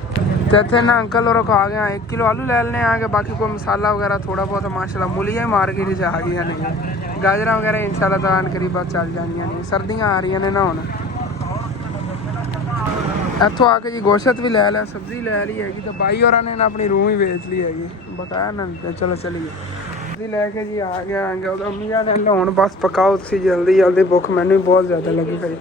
ਤੇ ਇੱਥੇ ਨਾ ਅੰਕਲ ਹੋਰਾਂ ਕੋ ਆ ਗਿਆ 1 ਕਿਲੋ ਆਲੂ ਲੈ ਲੈਣੇ ਆਗੇ, ਬਾਕੀ ਕੋਈ ਮਸਾਲਾ ਵਗੈरह ਥੋੜਾ ਬਹੁਤ ਮਾਸ਼ਾਅੱਲਾ ਮੁੱਲੀਆਂ ਮਾਰਕੀਟ 'ਚ ਆ ਗਈਆਂ ਨੇ, ਗਾਜਰਾਂ ਵਗੈरह ਇਨਸ਼ਾਅੱਲਾ ਤਾਨ ਕਰੀਬਾ ਚੱਲ ਜਾਣੀਆਂ ਨੇ, ਸਰਦੀਆਂ ਆ ਰਹੀਆਂ ਨੇ ਨਾ ਹੁਣ। ਇੱਥੋਂ ਆ ਕੇ ਜੀ ਗੋਸ਼ਤ ਵੀ ਲੈ ਲਿਆ, ਸਬਜ਼ੀ ਲੈ ਲਈ ਹੈਗੀ, ਤੇ ਬਾਈ ਹੋਰਾਂ ਨੇ ਨਾ ਆਪਣੀ ਰੂਹ ਹੀ ਵੇਚ ਲਈ ਹੈਗੀ, ਬਤਾਇਆ ਨਾ। ਚਲੋ ਚਲੀਏ ਸਬਜ਼ੀ ਲੈ ਕੇ ਜੀ ਆ ਗਿਆ ਆਂਗੇ, ਉਹਦਾ ਅੰਮੀ ਜਾਨ ਨੇ ਹੁਣ ਬਸ ਪਕਾਓ ਤੁਸੀਂ ਜਲਦੀ ਜਲਦੀ, ਭੁੱਖ ਮੈਨੂੰ ਵੀ ਬਹੁਤ ਜ਼ਿਆਦਾ ਲੱਗੀ ਪਈ।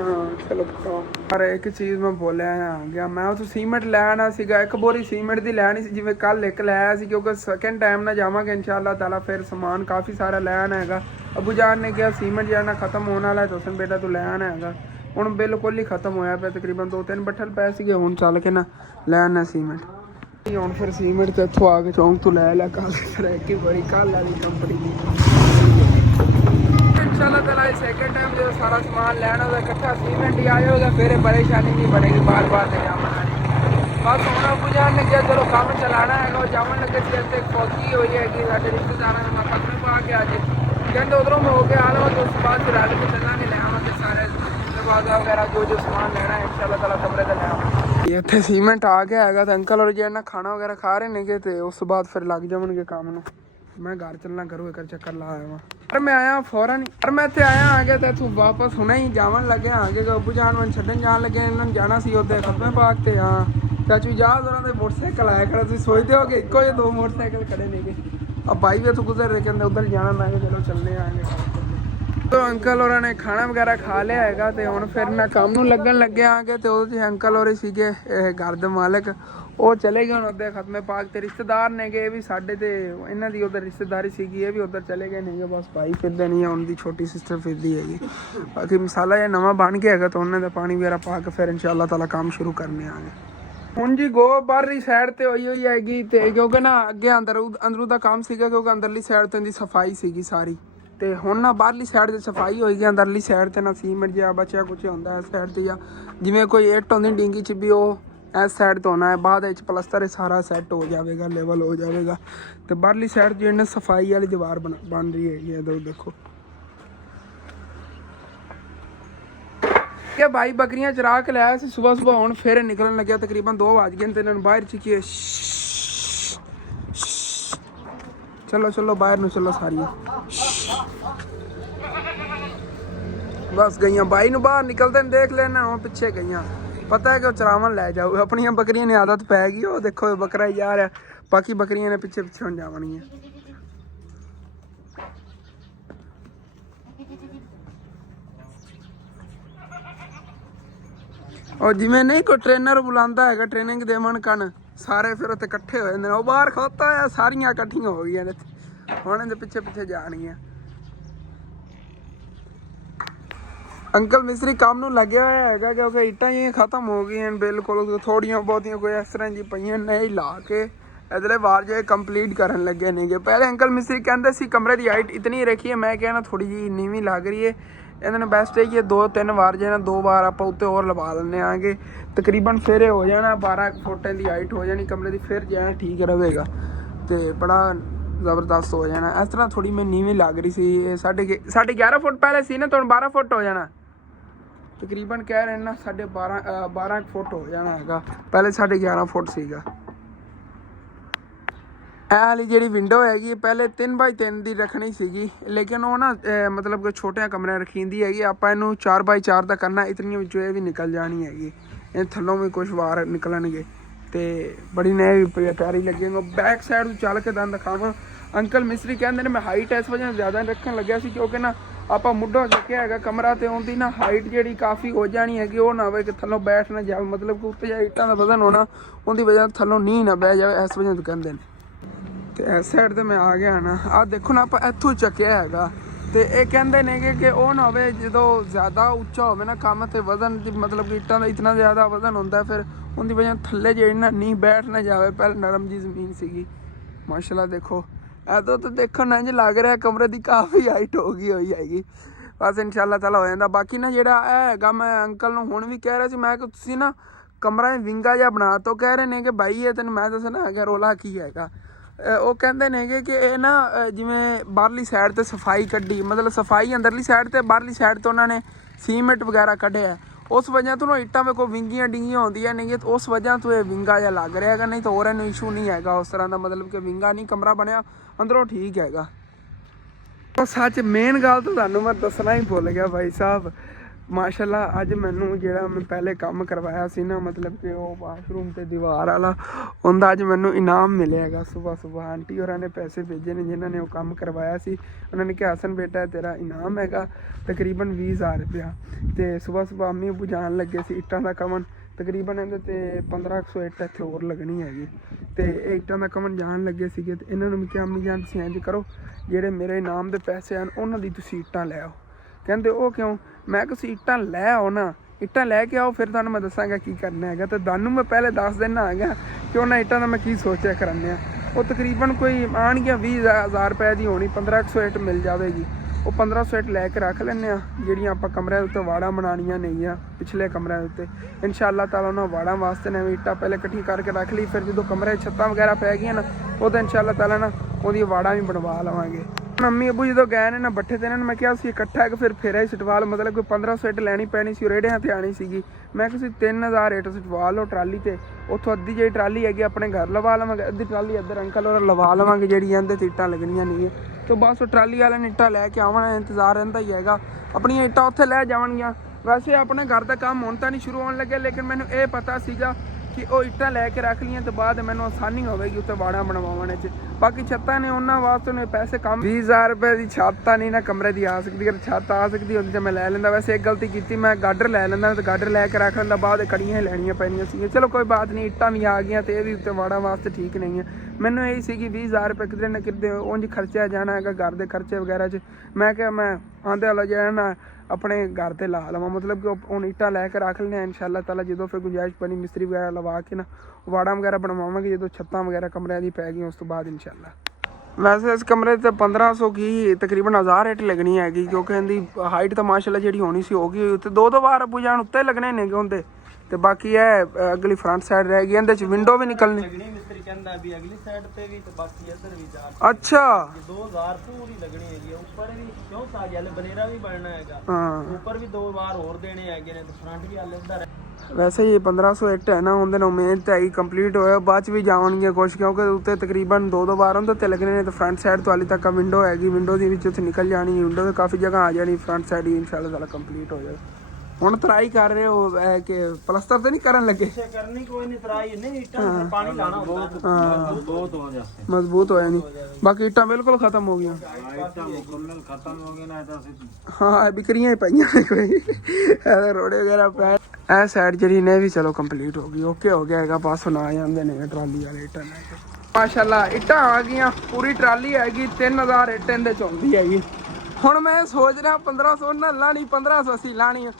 ਹਾਂ ਚਲੋ ਪਕਾਓ। ਪਰ ਇੱਕ ਚੀਜ਼ ਮੈਂ ਬੋਲਿਆ ਆ ਗਿਆ, ਮੈਂ ਉਹ ਤੋਂ ਸੀਮੈਂਟ ਲੈਣਾ ਸੀਗਾ, ਇੱਕ ਬੋਰੀ ਸੀਮੈਂਟ ਦੀ ਲੈਣੀ ਸੀ, ਜਿਵੇਂ ਕੱਲ ਇੱਕ ਲਿਆ ਸੀ, ਕਿਉਂਕਿ ਸੈਕਿੰਡ ਟਾਈਮ ਨਾ ਜਾਵਾਂਗੇ ਇਨਸ਼ਾਅੱਲਾ ਤਾਲਾ, ਫਿਰ ਸਮਾਨ ਕਾਫੀ ਸਾਰਾ ਲੈ ਆਣਾ ਹੈਗਾ। ਅਬੂ ਜਾਨ ਨੇ ਕਿਹਾ ਸੀਮੈਂਟ ਜਾਣਾ ਖਤਮ ਹੋਣ ਵਾਲਾ ਹੈ, ਤਾਂ ਹੁਸਨ ਬੇਟਾ ਤੂੰ ਲੈ ਆਣਾ ਹੈਗਾ। ਹੁਣ ਬਿਲਕੁਲ ਹੀ ਖਤਮ ਹੋਇਆ ਪਿਆ, ਤਕਰੀਬਨ 2-3 ਬੱਠਲ ਪਏ ਸੀਗੇ, ਹੁਣ ਚੱਲ ਕੇ ਨਾ ਲੈ ਆਣਾ ਸੀਮੈਂਟ। ਹੁਣ ਫਿਰ ਸੀਮੈਂਟ ਤੇ ਇੱਥੋਂ ਆ ਕੇ ਚੌਂਕ ਤੋਂ ਲੈ ਲਿਆ, ਕੱਲ ਟਰੈਕ ਹੀ ਬੜੀ ਕੱਲ ਵਾਲੀ ਕੰਪਨੀ ਦੀ ਇਨਸ਼ਾਅੱਲਾ ਤਾਲਾ। ਸੈਕਿੰਡ ਟਾਈਮ ਜਦੋਂ ਸਾਰਾ ਸਮਾਨ ਲੈਣਾ ਹੋਗਾ ਇਕੱਠਾ ਸੀਮੈਂਟ ਹੀ ਆਇਆ ਹੋਗਾ, ਫਿਰ ਪਰੇਸ਼ਾਨੀ ਨਹੀਂ ਬਣੇਗੀ ਬਾਰ ਬਾਰ ਲੈ ਜਾਣਾ। ਬਸ ਹੁਣ ਅਬੂ ਜਾਨ ਨੇ ਕਿਹਾ ਚਲੋ ਕੰਮ ਚਲਾਣਾ ਹੈਗਾ, ਉਹ ਜਾਵਣ ਲੱਗੇ ਸੀ ਇੱਥੇ ਫੌਜੀ ਹੋਈ ਹੈਗੀ ਸਾਡੇ ਰਿਸ਼ਤੇਦਾਰਾਂ ਨੂੰ, ਮੈਂ ਖਤਮੇ ਪਾ ਕੇ ਆ ਜੇ ਕਹਿੰਦੇ ਉਧਰੋਂ ਮੈਂ ਹੋ ਕੇ ਆ ਲਵਾਂ, ਉਸ ਤੋਂ ਬਾਅਦ ਫਿਰ ਰਲ ਕੇ ਚੱਲਾਂਗੇ, ਲੈ ਆਵਾਂਗੇ ਸਾਰੇ ਲਵਾਜ਼ਾ ਵਗੈਰਾ ਜੋ ਸਮਾਨ ਲੈਣਾ ਹੈ ਇਨਸ਼ਾਅੱਲਾ ਤਾਲਾ ਕਮਰੇ ਤੇ ਲੈ ਆਵਾਂਗੇ। ਇੱਥੇ ਸੀਮੈਂਟ ਆ ਗਿਆ ਹੈਗਾ ਤੇ ਅੰਕਲ ਔਰ ਜਿਹੜਾ ਨਾ ਖਾਣਾ ਵਗੈਰਾ ਖਾ ਰਹੇ ਨੇਗੇ, ਤੇ ਉਸ ਤੋਂ ਬਾਅਦ ਫਿਰ ਲੱਗ ਜਾਵਣਗੇ ਕੰਮ ਨੂੰ। ਮੈਂ ਘਰ ਚੱਲਣਾ ਕਰੂ ਇੱਕ ਚੱਕਰ ਲਾ ਆਇਆ ਵਾਂ, ਪਰ ਮੈਂ ਆਇਆ ਫੌਰਨ, ਪਰ ਮੈਂ ਇੱਥੇ ਆਇਆ ਆ ਗਿਆ ਤੇ ਇੱਥੋਂ ਵਾਪਸ ਹੁਣੇ ਹੀ ਜਾਵਣ ਲੱਗਿਆ ਆ ਗਿਆ। ਅਬੂ ਜਾਨ ਮੈਨੂੰ ਛੱਡਣ ਜਾਣ ਲੱਗੇ, ਇਹਨਾਂ ਨੂੰ ਜਾਣਾ ਸੀ ਉੱਥੇ ਖਤਮੇ ਪਾਕ ਤੇ। ਹਾਂ ਚਾਚੂ ਜਹਾਜ਼ ਉਹਨਾਂ ਦੇ ਮੋਟਰਸਾਈਕਲ ਆਇਆ ਖੜਾ, ਤੁਸੀਂ ਸੋਚਦੇ ਹੋ ਕਿ ਇੱਕੋ ਜਿਹੇ 2 ਮੋਟਰਸਾਈਕਲ ਖੜੇ ਨੇਗੇ। ਆ ਬਾਈ ਵੀ ਇੱਥੋਂ ਗੁਜ਼ਰ ਰਹੇ, ਕਹਿੰਦੇ ਉੱਧਰ ਜਾਣਾ, ਮੈਂ ਕਿਹਾ ਚਲੋ ਚੱਲਦੇ ਆਂਗੇ। तो अंकल होਰਾਂ ने खाना वगैरह खा लिया हैगा ਤੇ ਹੁਣ ਫਿਰ ਮੈਂ ਕੰਮ ਨੂੰ ਲੱਗਣ ਲੱਗਿਆ ਆਂਗੇ, ਤੇ ਉਹਦੇ ਅੰਕਲ ਹੋਰੀ ਸੀਗੇ ਘਰ ਦੇ ਮਾਲਕ, ਉਹ ਚਲੇ ਗਏ ਹੁਣ ਉੱਧਰ ਖਤਮੇ ਪਾਕ ਤੇ। ਰਿਸ਼ਤੇਦਾਰ ਨੇਗੇ ਵੀ ਸਾਡੇ, ਤੇ ਇਹਨਾਂ ਦੀ ਉੱਧਰ ਰਿਸ਼ਤੇਦਾਰੀ ਸੀਗੀ, ਇਹ ਵੀ ਉੱਧਰ ਚਲੇ ਗਏ ਨੇਗੇ। ਬਸ ਭਾਈ ਫਿਰਦੇ ਨਹੀਂ ਆ, ਉਹਨਾਂ ਦੀ ਛੋਟੀ ਸਿਸਟਰ ਫਿਰਦੀ ਹੈਗੀ। ਬਾਕੀ ਮਸਾਲਾ ਇਹ ਨਵਾਂ ਬਣ ਗਿਆ ਹੈਗਾ, ਤਾਂ ਉਹਨਾਂ ਦਾ ਪਾਣੀ ਵਗੈਰਾ ਪਾ ਕੇ ਫਿਰ ਇਨਸ਼ਾਅੱਲਾ ਤਾਲਾ ਕੰਮ ਸ਼ੁਰੂ ਕਰਨੇ ਆਂਗੇ। ਹੁਣ ਜੀ ਗੋ ਬਾਹਰਲੀ ਸਾਈਡ ਤੇ ਹੋਈ ਹੈਗੀ, ਤੇ ਕਿਉਂਕਿ ਨਾ ਅੱਗੇ ਅੰਦਰੂ ਦਾ ਕੰਮ ਸੀਗਾ, ਕਿਉਂਕਿ ਅੰਦਰਲੀ ਸਾਈਡ ਤੇ ਦੀ ਸਫਾਈ ਸੀਗੀ ਸਾਰੀ, ਤੇ ਹੁਣ ਨਾ ਬਾਹਰਲੀ ਸਾਈਡ ਤੇ ਸਫਾਈ ਹੋਈ ਗਈ, ਅੰਦਰਲੀ ਸਾਈਡ ਤੇ ਨਾ ਸੀਮੈਂਟ ਜਿਹਾ ਬਚਿਆ ਕੁਛ ਹੁੰਦਾ ਇਸ ਸਾਈਡ ਤੇ, ਜਾਂ ਜਿਵੇਂ ਕੋਈ ਇੱਟ ਹੁੰਦੀ ਡਿੰਗੀ ਚ ਵੀ ਉਹ ਇਸ ਸਾਈਡ ਤੋਂ ਹੋਣਾ ਹੈ, ਬਾਅਦ ਵਿੱਚ ਪਲਸਤਰ ਸਾਰਾ ਸੈੱਟ ਹੋ ਜਾਵੇਗਾ, ਲੈਵਲ ਹੋ ਜਾਵੇਗਾ। ਤੇ ਬਾਹਰਲੀ ਸਾਈਡ ਜਿਹੜੀ ਸਫਾਈ ਵਾਲੀ ਦੀਵਾਰ ਬਣ ਰਹੀ ਹੈਗੀ, ਇੱਧਰ ਦੇਖੋ ਕਿ ਭਾਈ ਬੱਕਰੀਆਂ ਚਰਾ ਕੇ ਲਾਇਆ ਸੀ ਸਵੇਰ ਸਵੇਰ, ਹੁਣ ਫਿਰ ਨਿਕਲਣ ਲੱਗਿਆ, ਤਕਰੀਬਨ 2 ਵਜ ਗਏ ਤੇ ਇਹਨਾਂ ਨੂੰ ਬਾਹਰ ਚੀਕੀਏ ਚਲੋ ਚਲੋ ਬਾਹਰ ਨੂੰ ਚਲੋ ਸਾਰੀਆਂ। ਬਸ ਗਈਆਂ ਬਾਈ ਨੂੰ ਬਾਹਰ ਨਿਕਲਦੇ ਨੇ ਦੇਖ ਲੈਣਾ, ਉਹ ਪਿੱਛੇ ਗਈਆਂ। ਪਤਾ ਹੈ ਕਿ ਉਹ ਚਰਾਵਣ ਲੈ ਜਾਊ। ਆਪਣੀਆਂ ਬੱਕਰੀਆਂ ਨੇ ਆਦਤ ਪੈ ਗਈ, ਉਹ ਦੇਖੋ ਬੱਕਰਾ ਜਾ ਰਿਹਾ, ਬਾਕੀ ਬੱਕਰੀਆਂ ਨੇ ਪਿੱਛੇ ਪਿੱਛੇ ਹੁਣ ਜਾਵਣਗੀਆਂ। ਉਹ ਜਿਵੇਂ ਨਹੀਂ ਕੋਈ ਟ੍ਰੇਨਰ ਬੁਲਾਉਂਦਾ ਹੈਗਾ ਟ੍ਰੇਨਿੰਗ ਦੇਵਣ ਕਣ, ਸਾਰੇ ਫਿਰ ਉੱਥੇ ਇਕੱਠੇ ਹੋ ਜਾਂਦੇ ਨੇ। ਉਹ ਬਾਹਰ ਖੋਤਾ ਹੋਇਆ, ਸਾਰੀਆਂ ਇਕੱਠੀਆਂ ਹੋ ਗਈਆਂ ਨੇ ਹੁਣ ਇਹਦੇ ਪਿੱਛੇ ਪਿੱਛੇ ਜਾਣਗੀਆਂ। ਅੰਕਲ ਮਿਸਤਰੀ ਕੰਮ ਨੂੰ ਲੱਗਿਆ ਹੋਇਆ ਹੈਗਾ ਕਿਉਂਕਿ ਇੱਟਾਂ ਹੀ ਖਤਮ ਹੋ ਗਈਆਂ ਬਿਲਕੁਲ, ਥੋੜੀਆਂ ਬਹੁਤੀਆਂ ਕੋਈ ਇਸ ਤਰ੍ਹਾਂ ਜੀ ਪਈਆਂ ਨਹੀਂ, ਲਾ ਕੇ ਇਧਰਲੇ ਵਾਰ ਜੇ ਕੰਪਲੀਟ ਕਰਨ ਲੱਗੇ ਨੇਗੇ। ਪਹਿਲੇ ਅੰਕਲ ਮਿਸਤਰੀ ਕਹਿੰਦੇ ਸੀ ਕਮਰੇ ਦੀ ਹਾਈਟ ਇਤਨੀ ਰੱਖੀ ਹੈ, ਮੈਂ ਕਿਹਾ ਨਾ ਥੋੜੀ ਜਿਹੀ ਨੀਵੀਂ ਲੱਗ ਰਹੀ ਹੈ। ਇਹਦੇ ਨਾਲ ਬੈਸਟ ਹੈ ਕਿ 2-3 ਵਾਰ ਜੇ ਨਾ 2 ਵਾਰ ਆਪਾਂ ਉੱਤੇ ਹੋਰ ਲਵਾ ਲੈਂਦੇ ਆਂਗੇ, ਤਕਰੀਬਨ ਫਿਰ ਇਹ ਹੋ ਜਾਣਾ 12 ਫੁੱਟ ਦੀ ਹਾਈਟ ਹੋ ਜਾਣੀ ਕਮਰੇ ਦੀ, ਫਿਰ ਜਾਣਾ ਠੀਕ ਰਹੇਗਾ ਤੇ ਬੜਾ ਜ਼ਬਰਦਸਤ ਹੋ ਜਾਣਾ। ਇਸ ਤਰ੍ਹਾਂ ਥੋੜੀ ਮੈਂ ਨੀਵੀਂ ਲੱਗ ਰਹੀ ਸੀ। ਇਹ 11.5 ਫੁੱਟ ਪਹਿਲੇ ਸੀ ਨਾ, ਤੁਹਾਨੂੰ 12 ਫੁੱਟ ਹੋ ਜਾਣਾ ਤਕਰੀਬਨ, ਕਹਿ ਰਹੇ ਨਾ 12 ਫੁੱਟ ਹੋ ਜਾਣਾ ਹੈਗਾ, ਪਹਿਲੇ 11.5 ਫੁੱਟ ਸੀਗਾ। ਇਹ ਵਾਲੀ ਜਿਹੜੀ ਵਿੰਡੋ ਹੈਗੀ ਪਹਿਲੇ 3x3 ਦੀ ਰੱਖਣੀ ਸੀਗੀ, ਲੇਕਿਨ ਉਹ ਨਾ ਮਤਲਬ ਕਿ ਛੋਟਿਆਂ ਕਮਰਿਆਂ ਰੱਖੀਂਦੀ ਹੈਗੀ, ਆਪਾਂ ਇਹਨੂੰ 4x4 ਦਾ ਕਰਨਾ। ਇਤਨੀਆਂ ਵਿੱਚੋਂ ਇਹ ਵੀ ਨਿਕਲ ਜਾਣੀ ਹੈਗੀ, ਇਹ ਥੱਲੋਂ ਵੀ ਕੁਛ ਵਾਰ ਨਿਕਲਣਗੇ ਤੇ ਬੜੀ ਨਈ ਪਿਆਰੀ ਲੱਗੇਗੀ। ਬੈਕ ਸਾਈਡ ਤੋਂ ਚੱਲ ਕੇ ਦੰਦ ਦਿਖਾਵਾਂ। ਅੰਕਲ ਮਿਸਤਰੀ ਕਹਿੰਦੇ ਨੇ ਮੈਂ ਹਾਈਟ ਇਸ ਵਜ੍ਹਾ ਜ਼ਿਆਦਾ ਰੱਖਣ ਲੱਗਿਆ ਸੀ ਕਿਉਂਕਿ ਨਾ ਆਪਾਂ ਮੁੱਢੋਂ ਚੱਕਿਆ ਹੈਗਾ ਕਮਰਾ, ਤੇ ਉਹਦੀ ਨਾ ਹਾਈਟ ਜਿਹੜੀ ਕਾਫੀ ਹੋ ਜਾਣੀ ਹੈਗੀ, ਉਹ ਨਾ ਹੋਵੇ ਕਿ ਥੱਲੋਂ ਬੈਠ ਨਾ ਜਾਵੇ, ਮਤਲਬ ਕਿ ਉੱਤੇ ਇੱਟਾਂ ਦਾ ਵਜ਼ਨ ਹੋਣਾ, ਉਹਦੀ ਵਜ੍ਹਾ ਥੱਲੋਂ ਨੀਂਹ ਨਾ ਬਹਿ ਜਾਵੇ, ਇਸ ਵਜ੍ਹਾ ਤੋਂ ਕਹਿੰਦੇ ਨੇ। ਤੇ ਇਸ ਸਾਈਡ ਤੇ ਮੈਂ ਆ ਗਿਆ ਨਾ, ਆਹ ਦੇਖੋ ਨਾ ਆਪਾਂ ਇੱਥੋਂ ਚੱਕਿਆ ਹੈਗਾ, ਤੇ ਇਹ ਕਹਿੰਦੇ ਨੇਗੇ ਕਿ ਉਹ ਨਾ ਹੋਵੇ ਜਦੋਂ ਜ਼ਿਆਦਾ ਉੱਚਾ ਹੋਵੇ ਨਾ ਕੰਮ, ਤੇ ਵਜ਼ਨ ਦੀ ਮਤਲਬ ਕਿ ਇੱਟਾਂ ਦਾ ਇਤਨਾ ਜ਼ਿਆਦਾ ਵਜ਼ਨ ਹੁੰਦਾ, ਫਿਰ ਉਹਦੀ ਵਜ੍ਹਾ ਥੱਲੇ ਜਿਹੜੀ ਨਾ ਨੀਂਹ ਬੈਠ ਨਾ ਜਾਵੇ। ਪਹਿਲਾਂ ਨਰਮ ਜੀ ਜ਼ਮੀਨ ਸੀਗੀ ਮਾਸ਼ਾਅੱਲਾ। ਦੇਖੋ ਇੱਧਰ ਤਾਂ ਦੇਖਣ ਇੰਝ ਲੱਗ ਰਿਹਾ ਕਮਰੇ ਦੀ ਕਾਫੀ ਹਾਈਟ ਹੋ ਗਈ ਹੋਈ ਹੈਗੀ, ਬਸ ਇਨਸ਼ਾਅੱਲਾ ਤਾਲਾ ਹੋ ਜਾਂਦਾ। ਬਾਕੀ ਨਾ ਜਿਹੜਾ ਇਹ ਹੈਗਾ, ਮੈਂ ਅੰਕਲ ਨੂੰ ਹੁਣ ਵੀ ਕਹਿ ਰਿਹਾ ਸੀ, ਮੈਂ ਕਿ ਤੁਸੀਂ ਨਾ ਕਮਰਾ ਵਿੰਗਾ ਜਿਹਾ ਬਣਾ ਤੋ, ਕਹਿ ਰਹੇ ਨੇ ਕਿ ਬਾਈ ਇਹ ਤੈਨੂੰ ਮੈਂ ਦੱਸਣਾ ਹੈਗਾ ਰੋਲਾ ਕੀ ਹੈਗਾ। ਉਹ ਕਹਿੰਦੇ ਨੇਗੇ ਕਿ ਇਹ ਨਾ ਜਿਵੇਂ ਬਾਹਰਲੀ ਸਾਈਡ ਤੇ ਸਫਾਈ ਕੱਢੀ, ਮਤਲਬ ਸਫਾਈ ਅੰਦਰਲੀ ਸਾਈਡ ਤੇ ਬਾਹਰਲੀ ਸਾਈਡ ਤੋਂ ਉਹਨਾਂ ਨੇ ਸੀਮੈਂਟ ਵਗੈਰਾ ਕੱਢਿਆ, ਉਸ ਵਜ੍ਹਾ ਤੋਂ ਨਾ ਇੱਟਾਂ ਵੇ ਕੋਈ ਵਿੰਗੀਆਂ ਡਿੰਗੀਆਂ ਹੁੰਦੀਆਂ ਨੇਗੀਆਂ, ਉਸ ਵਜ੍ਹਾ ਤੋਂ ਇਹ ਵਿੰਗਾ ਜਿਹਾ ਲੱਗ ਰਿਹਾ ਹੈਗਾ, ਨਹੀਂ ਤਾਂ ਹੋਰ ਇਹਨੂੰ ਇਸ਼ੂ ਨਹੀਂ ਹੈਗਾ ਉਸ ਤਰ੍ਹਾਂ ਦਾ, ਮਤਲਬ ਕਿ ਵਿੰਗਾ ਨਹੀਂ ਕਮਰਾ ਬਣਿਆ, ਅੰਦਰੋਂ ਠੀਕ ਹੈਗਾ। ਉਹ ਸੱਚ ਮੇਨ ਗੱਲ ਤਾਂ ਤੁਹਾਨੂੰ ਮੈਂ ਦੱਸਣਾ ਹੀ ਭੁੱਲ ਗਿਆ ਭਾਈ ਸਾਹਿਬ, ਮਾਸ਼ਾਅੱਲਾ ਅੱਜ ਮੈਨੂੰ ਜਿਹੜਾ ਮੈਂ ਪਹਿਲੇ ਕੰਮ ਕਰਵਾਇਆ ਸੀ ਨਾ, ਮਤਲਬ ਕਿ ਉਹ ਵਾਸ਼ਰੂਮ ਤੇ ਦੀਵਾਰ ਵਾਲਾ, ਉਹਦਾ ਅੱਜ ਮੈਨੂੰ ਇਨਾਮ ਮਿਲਿਆ ਹੈਗਾ। ਸੁਬਾਹ ਆਂਟੀ ਹੋਰਾਂ ਨੇ ਪੈਸੇ ਭੇਜੇ ਨੇ ਜਿਨ੍ਹਾਂ ਨੇ ਉਹ ਕੰਮ ਕਰਵਾਇਆ ਸੀ, ਉਹਨਾਂ ਨੇ ਕਿਹਾ ਹਸਨ ਬੇਟਾ ਤੇਰਾ ਇਨਾਮ ਹੈਗਾ ਤਕਰੀਬਨ 20,000 ਰੁਪਇਆ। ਤੇ ਸੁਬਾਹ ਅੰਮੀ ਅੱਬੂ ਜਾਣ ਲੱਗੇ ਸੀ ਇੱਟਾਂ ਦਾ ਕਮਨ, ਤਕਰੀਬਨ ਇਹਦੇ ਤੇ 1500 ਇੱਟ ਇੱਥੇ ਹੋਰ ਲੱਗਣੀ ਹੈਗੀ, ਤੇ ਇਹ ਇੱਟਾਂ ਦਾ ਕਮਨ ਜਾਣ ਲੱਗੇ ਸੀਗੇ। ਤੇ ਇਹਨਾਂ ਨੂੰ ਮੈਂ ਕਿਹਾ ਅੰਮੀ ਜਾਨ ਤੁਸੀਂ ਇੰਝ ਕਰੋ, ਜਿਹੜੇ ਮੇਰੇ ਇਨਾਮ ਦੇ ਪੈਸੇ ਹਨ ਉਹਨਾਂ ਦੀ ਤੁਸੀਂ ਇੱਟਾਂ ਲੈ ਆਓ। ਕਹਿੰਦੇ ਉਹ ਕਿਉਂ? ਮੈਂ ਤੁਸੀਂ ਇੱਟਾਂ ਲੈ ਆਓ ਨਾ, ਇੱਟਾਂ ਲੈ ਕੇ ਆਓ, ਫਿਰ ਤੁਹਾਨੂੰ ਮੈਂ ਦੱਸਾਂਗਾ ਕੀ ਕਰਨਾ ਹੈਗਾ। ਤੇ ਤੁਹਾਨੂੰ ਮੈਂ ਪਹਿਲੇ ਦੱਸ ਦਿੰਦਾ ਹੈਗਾ ਕਿ ਉਹਨਾਂ ਇੱਟਾਂ ਦਾ ਮੈਂ ਕੀ ਸੋਚਿਆ ਕਰਾਉਂਦੇ ਆ। ਉਹ ਤਕਰੀਬਨ ਕੋਈ ਆਉਣਗੀਆਂ 20,000 ਰੁਪਏ ਦੀ ਹੋਣੀ, 1500 ਇੱਟ ਮਿਲ ਜਾਵੇਗੀ। ਉਹ 1500 ਇੱਟ ਲੈ ਕੇ ਰੱਖ ਲੈਂਦੇ ਆ, ਜਿਹੜੀਆਂ ਆਪਾਂ ਕਮਰਿਆਂ ਦੇ ਉੱਤੇ ਵਾੜਾਂ ਬਣਾਉਣੀਆਂ ਨੇਗੀਆਂ ਪਿਛਲੇ ਕਮਰਿਆਂ ਦੇ ਉੱਤੇ, ਇਨਸ਼ਾਅੱਲਾ ਤਾਲਾ ਉਹਨਾਂ ਵਾੜਾਂ ਵਾਸਤੇ ਨੇ ਇੱਟਾਂ ਪਹਿਲੇ ਇਕੱਠੀ ਕਰਕੇ ਰੱਖ ਲਈ, ਫਿਰ ਜਦੋਂ ਕਮਰੇ ਛੱਤਾਂ ਵਗੈਰਾ ਪੈ ਗਈਆਂ ਨਾ, ਉਹਦਾ ਇਨਸ਼ਾਅੱਲਾ ਤਾਲਾ ਨਾ ਉਹਦੀਆਂ ਵਾੜਾਂ ਵੀ ਬਣਵਾ ਲਵਾਂਗੇ। ਮੰਮੀ ਅੱਬੂ ਜਦੋਂ ਗਏ ਨੇ ਨਾ ਬੱਠੇ ਤੇ, ਇਹਨਾਂ ਨੂੰ ਮੈਂ ਕਿਹਾ ਸੀ ਇਕੱਠਾ ਇੱਕ ਫਿਰ ਫੇਰਾ ਹੀ ਸਟਵਾ ਲਓ, ਮਤਲਬ ਕੋਈ 1500 ਇੱਟ ਲੈਣੀ ਪੈਣੀ ਸੀ, ਰੇੜਿਆਂ ਤੇ ਆਣੀ ਸੀਗੀ। ਮੈਂ ਕਿਹਾ ਤੁਸੀਂ 3000 ਇੱਟ ਸਟਵਾ ਲਓ ਟਰਾਲੀ ਤੇ, ਉੱਥੋਂ ਅੱਧੀ ਜਿਹੜੀ ਟਰਾਲੀ ਹੈਗੀ ਆਪਣੇ ਘਰ ਲਵਾ ਲਵਾਂਗੇ, ਅੱਧੀ ਟਰਾਲੀ ਇੱਧਰ ਅੰਕਲ ਹੋਰ ਲਵਾ ਲਵਾਂਗੇ ਜਿਹੜੀਆਂ ਇਹਦੇ ਤੇ ਇੱਟਾਂ ਲੱਗਣੀਆਂ ਨਹੀਂ। ਤੇ ਬਸ ਉਹ ਟਰਾਲੀ ਵਾਲੇ ਨੇ ਇੱਟਾਂ ਲੈ ਕੇ ਆਉਣਾ, ਇੰਤਜ਼ਾਰ ਰਹਿੰਦਾ ਹੀ ਹੈਗਾ, ਆਪਣੀਆਂ ਇੱਟਾਂ ਉੱਥੇ ਲੈ ਜਾਣਗੀਆਂ। ਵੈਸੇ ਆਪਣੇ ਘਰ ਦਾ ਕੰਮ ਹੁਣ ਤਾਂ ਨਹੀਂ ਸ਼ੁਰੂ ਹੋਣ ਲੱਗਿਆ, ਲੇਕਿਨ ਮੈਨੂੰ ਇਹ ਪਤਾ ਸੀਗਾ ਕਿ ਉਹ ਇੱਟਾਂ ਲੈ ਕੇ ਰੱਖ ਲਈਆਂ ਤੋਂ ਬਾਅਦ ਮੈਨੂੰ ਆਸਾਨੀ ਹੋਵੇਗੀ ਉੱਤੇ ਵਾੜਾਂ ਬਣਵਾਉਣ 'ਚ। ਬਾਕੀ ਛੱਤਾਂ ਨੇ ਉਹਨਾਂ ਵਾਸਤੇ ਨੇ ਪੈਸੇ ਕੰਮ, 20,000 ਰੁਪਏ ਦੀ ਛੱਤ ਤਾਂ ਨਹੀਂ ਨਾ ਕਮਰੇ ਦੀ ਆ ਸਕਦੀ, ਅਗਰ ਛੱਤ ਆ ਸਕਦੀ ਹੁੰਦੀ ਤਾਂ ਮੈਂ ਲੈ ਲੈਂਦਾ। ਵੈਸੇ ਇੱਕ ਗਲਤੀ ਕੀਤੀ, ਮੈਂ ਗਾਡਰ ਲੈ ਲੈਂਦਾ, ਤੇ ਗਾਡਰ ਲੈ ਕੇ ਰੱਖਣ ਦਾ ਬਾਅਦ ਕੜੀਆਂ ਹੀ ਲੈਣੀਆਂ ਪੈਣੀਆਂ ਸੀਗੀਆਂ। ਚਲੋ ਕੋਈ ਬਾਤ ਨਹੀਂ, ਇੱਟਾਂ ਵੀ ਆ ਗਈਆਂ ਤੇ ਇਹ ਵੀ ਉੱਤੇ ਵਾੜਾਂ ਵਾਸਤੇ ਠੀਕ ਨਹੀਂ ਹੈ। ਮੈਨੂੰ ਇਹ ਸੀ ਕਿ 20,000 ਰੁਪਏ ਕਿਧਰੇ ਨਾ ਕਿਧਰੇ ਉਂਝ ਖਰਚਿਆ ਜਾਣਾ ਹੈਗਾ ਘਰ ਦੇ ਖਰਚੇ ਵਗੈਰਾ 'ਚ। ਮੈਂ ਕਿਹਾ ਮੈਂ ਆਂਦੇ ਵਾਲਾ ਜਿਹੜਾ ਨਾ ਆਪਣੇ ਘਰ ਤੇ ਲਾ ਲਵਾਂ, ਮਤਲਬ ਕਿ ਹੁਣ ਇੱਟਾਂ ਲੈ ਕੇ ਰੱਖ ਲੈਣੇ ਇਨਸ਼ਾਅੱਲਾ ਤਾਲਾ, ਜਦੋਂ ਫਿਰ ਗੁੰਜਾਇਸ਼ ਬਣੀ ਮਿਸਤਰੀ ਵਗੈਰਾ ਲਵਾ ਕੇ ਨਾ ਵਾੜਾਂ ਵਗੈਰਾ ਬਣਵਾਵਾਂਗੇ, ਜਦੋਂ ਛੱਤਾਂ ਵਗੈਰਾ ਕਮਰਿਆਂ ਦੀ ਪੈ ਗਈਆਂ ਉਸ ਤੋਂ ਬਾਅਦ ਇਨਸ਼ਾਅੱਲਾ। ਵੈਸੇ ਇਸ ਕਮਰੇ 'ਤੇ 1500 ਕੀ ਤਕਰੀਬਨ 1000 ਇੱਟ ਲੱਗਣੀ ਹੈਗੀ, ਕਿਉਂਕਿ ਇਹਦੀ ਹਾਈਟ ਤਾਂ ਮਾਸ਼ਾਅੱਲਾ ਜਿਹੜੀ ਹੋਣੀ ਸੀ ਹੋ ਗਈ, ਉੱਤੇ 2 ਵਾਰ ਅੱਬੂ ਜਾਨ ਉੱਤੇ ਲੱਗਣੇ ਨੇਗੇ ਹੁੰਦੇ। ਤੇ ਬਾਕੀ ਇਹ ਅਗਲੀ ਫਰੰਟ ਸਾਈਡ ਰਹਿ ਗਈ, ਇਹਦੇ 'ਚ ਵਿੰਡੋ ਵੀ ਨਿਕਲਣੀ ਮਿਸਤਰੀ ਕਹਿੰਦਾ ਵੀ ਅਗਲੀ ਸਾਈਡ ਤੇ ਵੀ ਤੇ ਬਾਕੀ ਇੱਧਰ ਵੀ ਜਾ। ਅੱਛਾ 2000 ਪੂਰੀ ਲੱਗਣੀ ਹੈਗੀ, ਉੱਪਰ ਵੀ ਕਿਉਂ ਸਾਜਲ ਬਨੇਰਾ ਵੀ ਬਣਨਾ ਹੈਗਾ, ਹਾਂ, ਉੱਪਰ ਵੀ 2 ਵਾਰ ਹੋਰ ਦੇਣੇ ਹੈਗੇ ਨੇ, ਤੇ ਫਰੰਟ ਵੀ ਹਾਲੇ ਉਧਰ ਵੈਸੇ ਹੀ 1500 ਇੱਟ ਹੈ ਨਾ, ਉਹਦੇ ਨਾਲ ਉਮੀਦ ਤਾਂ ਹੈਗੀ ਕੰਪਲੀਟ ਹੋਇਆ। ਬਾਅਦ ਚ ਵੀ ਜਾਵਣਗੇ ਕੁਛ, ਕਿਉਂਕਿ ਉੱਤੇ ਤਕਰੀਬਨ 2 ਵਾਰ ਉਹਦੇ ਤੇ ਲੱਗਣੇ ਨੇ। ਤੇ ਫਰੰਟ ਸਾਈਡ ਤੋਂ ਹਾਲੇ ਤੱਕ ਵਿੰਡੋ ਹੈਗੀ, ਵਿੰਡੋ ਦੇ ਵਿੱਚ ਉੱਥੇ ਨਿਕਲ ਜਾਣੀ, ਵਿੰਡੋ ਤੇ ਕਾਫੀ ਜਗ੍ਹਾ ਆ ਜਾਣੀ। ਫਰੰਟ ਸਾਈਡ ਹੀ ਇਨਸ਼ਾਅੱਲਾ ਤਾਲਾ ਕੰਪਲੀਟ ਹੋ ਜਾਏਗਾ। ਹੁਣ ਟਰਾਈ ਕਰ ਰਹੇ ਹੋ ਕਿ ਪਲਸਤਰ ਤੇ ਨਹੀਂ ਕਰਨ ਲੱਗੇ? ਕਰਨੀ ਕੋਈ ਨਹੀਂ, ਤਰਾਈ ਨਹੀਂ, ਇੱਟਾਂ ਪਾਣੀ ਲਾਣਾ ਬਹੁਤ ਹੋ ਜਾਸਤੇ ਮਜ਼ਬੂਤ ਹੋਇਆ ਨਹੀਂ। ਬਾਕੀ ਇੱਟਾਂ ਬਿਲਕੁਲ ਖਤਮ ਹੋ ਗਈਆਂ। ਇੱਟਾਂ ਮੁਕੰਮਲ ਖਤਮ ਹੋ ਗਏ ਨਾ ਤਾਂ ਹਾਂ ਵਿਕਰੀਆਂ ਹੀ ਪਈਆਂ ਨੇ ਕੋਈ, ਇਹਦੇ ਰੋੜੇ ਵਗੈਰਾ ਪੈ। ਇਹ ਸਾਈਡ ਜਿਹੜੀ ਨੇ ਵੀ ਚਲੋ ਕੰਪਲੀਟ ਹੋ ਗਈ, ਓਕੇ ਹੋ ਗਿਆ ਹੈਗਾ। ਬਸ ਹੁਣ ਆ ਜਾਂਦੇ ਨੇ ਟਰਾਲੀ ਵਾਲੇ ਇੱਟਾਂ ਲੈ ਕੇ। ਮਾਸ਼ਾਅੱਲਾ ਇੱਟਾਂ ਆ ਗਈਆਂ, ਪੂਰੀ ਟਰਾਲੀ ਹੈਗੀ। 3000 ਇੱਟ ਇਹਦੇ ਚ ਆਉਂਦੀ ਹੈਗੀ। ਹੁਣ ਮੈਂ ਸੋਚ ਰਿਹਾ 1500 ਨਾ ਲਾਣੀ, 1500 ਅਸੀਂ ਲਾਣੀ।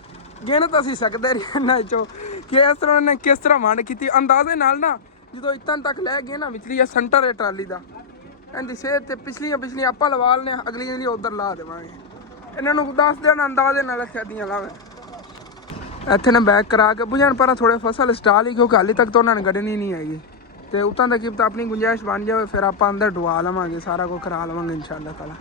ਗਿਣ ਤਾਂ ਅਸੀਂ ਸਕਦੇ ਰਹੇ ਇਹਨਾਂ ਚੋਂ ਕਿ ਇਸ ਤਰ੍ਹਾਂ ਨੇ ਕਿਸ ਤਰ੍ਹਾਂ ਵੰਡ ਕੀਤੀ ਅੰਦਾਜ਼ੇ ਨਾਲ ਨਾ। ਜਦੋਂ ਇੱਥਾਂ ਤੱਕ ਲੈ ਗਏ ਨਾ, ਵਿਚਲੀ ਆ ਸੈਂਟਰ ਹੈ ਟਰਾਲੀ ਦਾ, ਇਹਦੀ ਸੇਧ ਤੇ ਪਿਛਲੀਆਂ ਆਪਾਂ ਲਵਾ ਲੈਣੇ, ਅਗਲੀਆਂ ਉੱਧਰ ਲਾ ਦੇਵਾਂਗੇ। ਇਹਨਾਂ ਨੂੰ ਦੱਸ ਦੇਣ ਅੰਦਾਜ਼ੇ ਨਾਲ ਅੱਧੀਆਂ ਲਾਵੇ। ਇੱਥੇ ਨਾ ਬੈਕ ਕਰਾ ਕੇ ਬੁਝਣ ਪਰ ਥੋੜੇ ਫਸਲ ਸਟਾਲ ਹੀ, ਕਿਉਂਕਿ ਹਾਲੇ ਤੱਕ ਤਾਂ ਉਹਨਾਂ ਨੇ ਕੱਢਣੀ ਨਹੀਂ ਹੈਗੀ। ਤੇ ਉੱਤਾਂ ਦਾ ਕੀ ਪਤਾ ਆਪਣੀ ਗੁੰਜਾਇਸ਼ ਬਣ ਜਾਵੇ, ਫਿਰ ਆਪਾਂ ਅੰਦਰ ਡੁਆ ਲਵਾਂਗੇ, ਸਾਰਾ ਕੁਝ ਕਰਾ ਲਵਾਂਗੇ ਇਨਸ਼ਾਅੱਲਾ ਤਾਲਾ।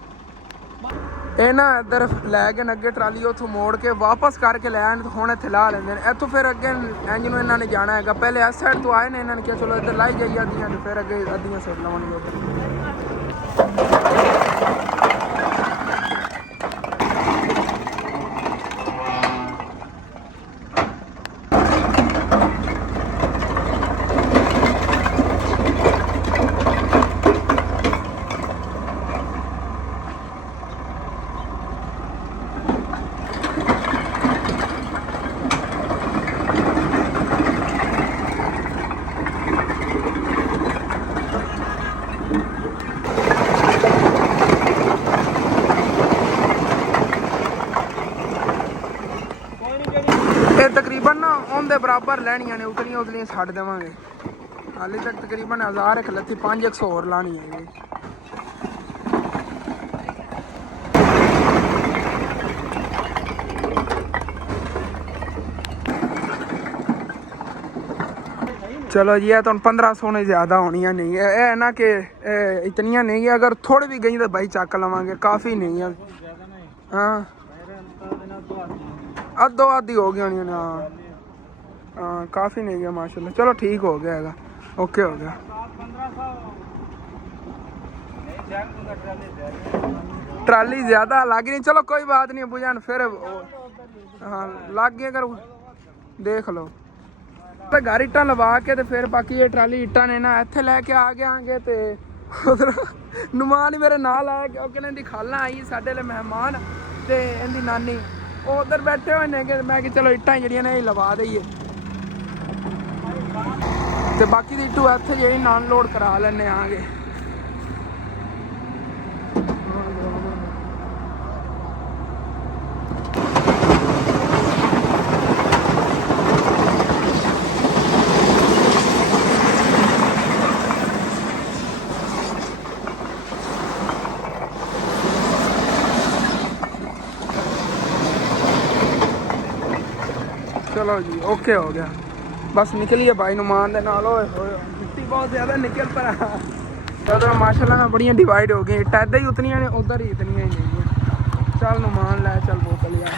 ਇਹ ਨਾ ਇੱਧਰ ਲੈ ਕੇ ਅੱਗੇ ਟਰਾਲੀ ਉੱਥੋਂ ਮੋੜ ਕੇ ਵਾਪਸ ਕਰਕੇ ਲੈ ਆਣ, ਹੁਣ ਇੱਥੇ ਲਾ ਲੈਂਦੇ ਨੇ। ਇੱਥੋਂ ਫਿਰ ਅੱਗੇ ਇੰਜ ਨੂੰ ਇਹਨਾਂ ਨੇ ਜਾਣਾ ਹੈਗਾ। ਪਹਿਲੇ ਇਸ ਸਾਈਡ ਤੋਂ ਆਏ ਨੇ, ਇਹਨਾਂ ਨੇ ਕਿਹਾ ਚਲੋ ਇੱਧਰ ਲਾਈ ਜਾਈਏ ਅੱਧੀਆਂ, ਤੇ ਫਿਰ ਅੱਗੇ ਅੱਧੀਆਂ ਸਾਈਡ ਲਾਉਣਗੇ ਉੱਧਰ। ਇਹ ਤਕਰੀਬਨ ਨਾ ਉਹਦੇ ਬਰਾਬਰ ਲੈਣੀਆਂ ਨੇ, ਉਤਲੀਆਂ ਛੱਡ ਦੇਵਾਂਗੇ। ਹਾਲੇ ਤੱਕ ਤਕਰੀਬਨ 1000 ਇੱਕ ਲੱਤੀ, 500 ਹੋਰ ਲਾਣੀ ਹੈ। चलो जी, तो 1500 ने ज़्यादा होनी नहीं है। ये ना कि इतनियाँ नहीं है, अगर थोड़ी भी गई तो भाई चक लवांगे, काफ़ी नहीं है। हाँ अद्धो आधी हो गई होनी है। हाँ हाँ काफ़ी नहीं है माशाल्लाह। चलो ठीक हो गया है, ओके हो गया। ट्राली ज़्यादा लग नहीं, चलो कोई बात नहीं बुझान, फिर हाँ लग गए अगर देख लो। तो घर इट्टां लवा के तो फिर बाकी ये ट्राली इट्टां ने ना इत्थे लैके आ गए ते उधर नुमान मेरे नाल आया, क्योंकि इन्दी खाला आई साडे ले मेहमान ते इन्दी नानी वो उधर बैठे हुए ने। मैं कि चलो इट्टां जड़ियां ने लवा दईए ते बाकी दी इट्टू इत्थे जेही नान लोड करा लैने आगे। चलो जी ओके हो गया, बस निकलिए भाई नुमान दे नाल। मिट्टी बहुत ज़्यादा निकल पर उधर माशाल्लाह ना बड़ियां डिवाइड हो गई, इट्टां इधर ही उतनियां ने, उधर ही इतनियां ही नहीं। चल नुमान लै चल बोतल यार।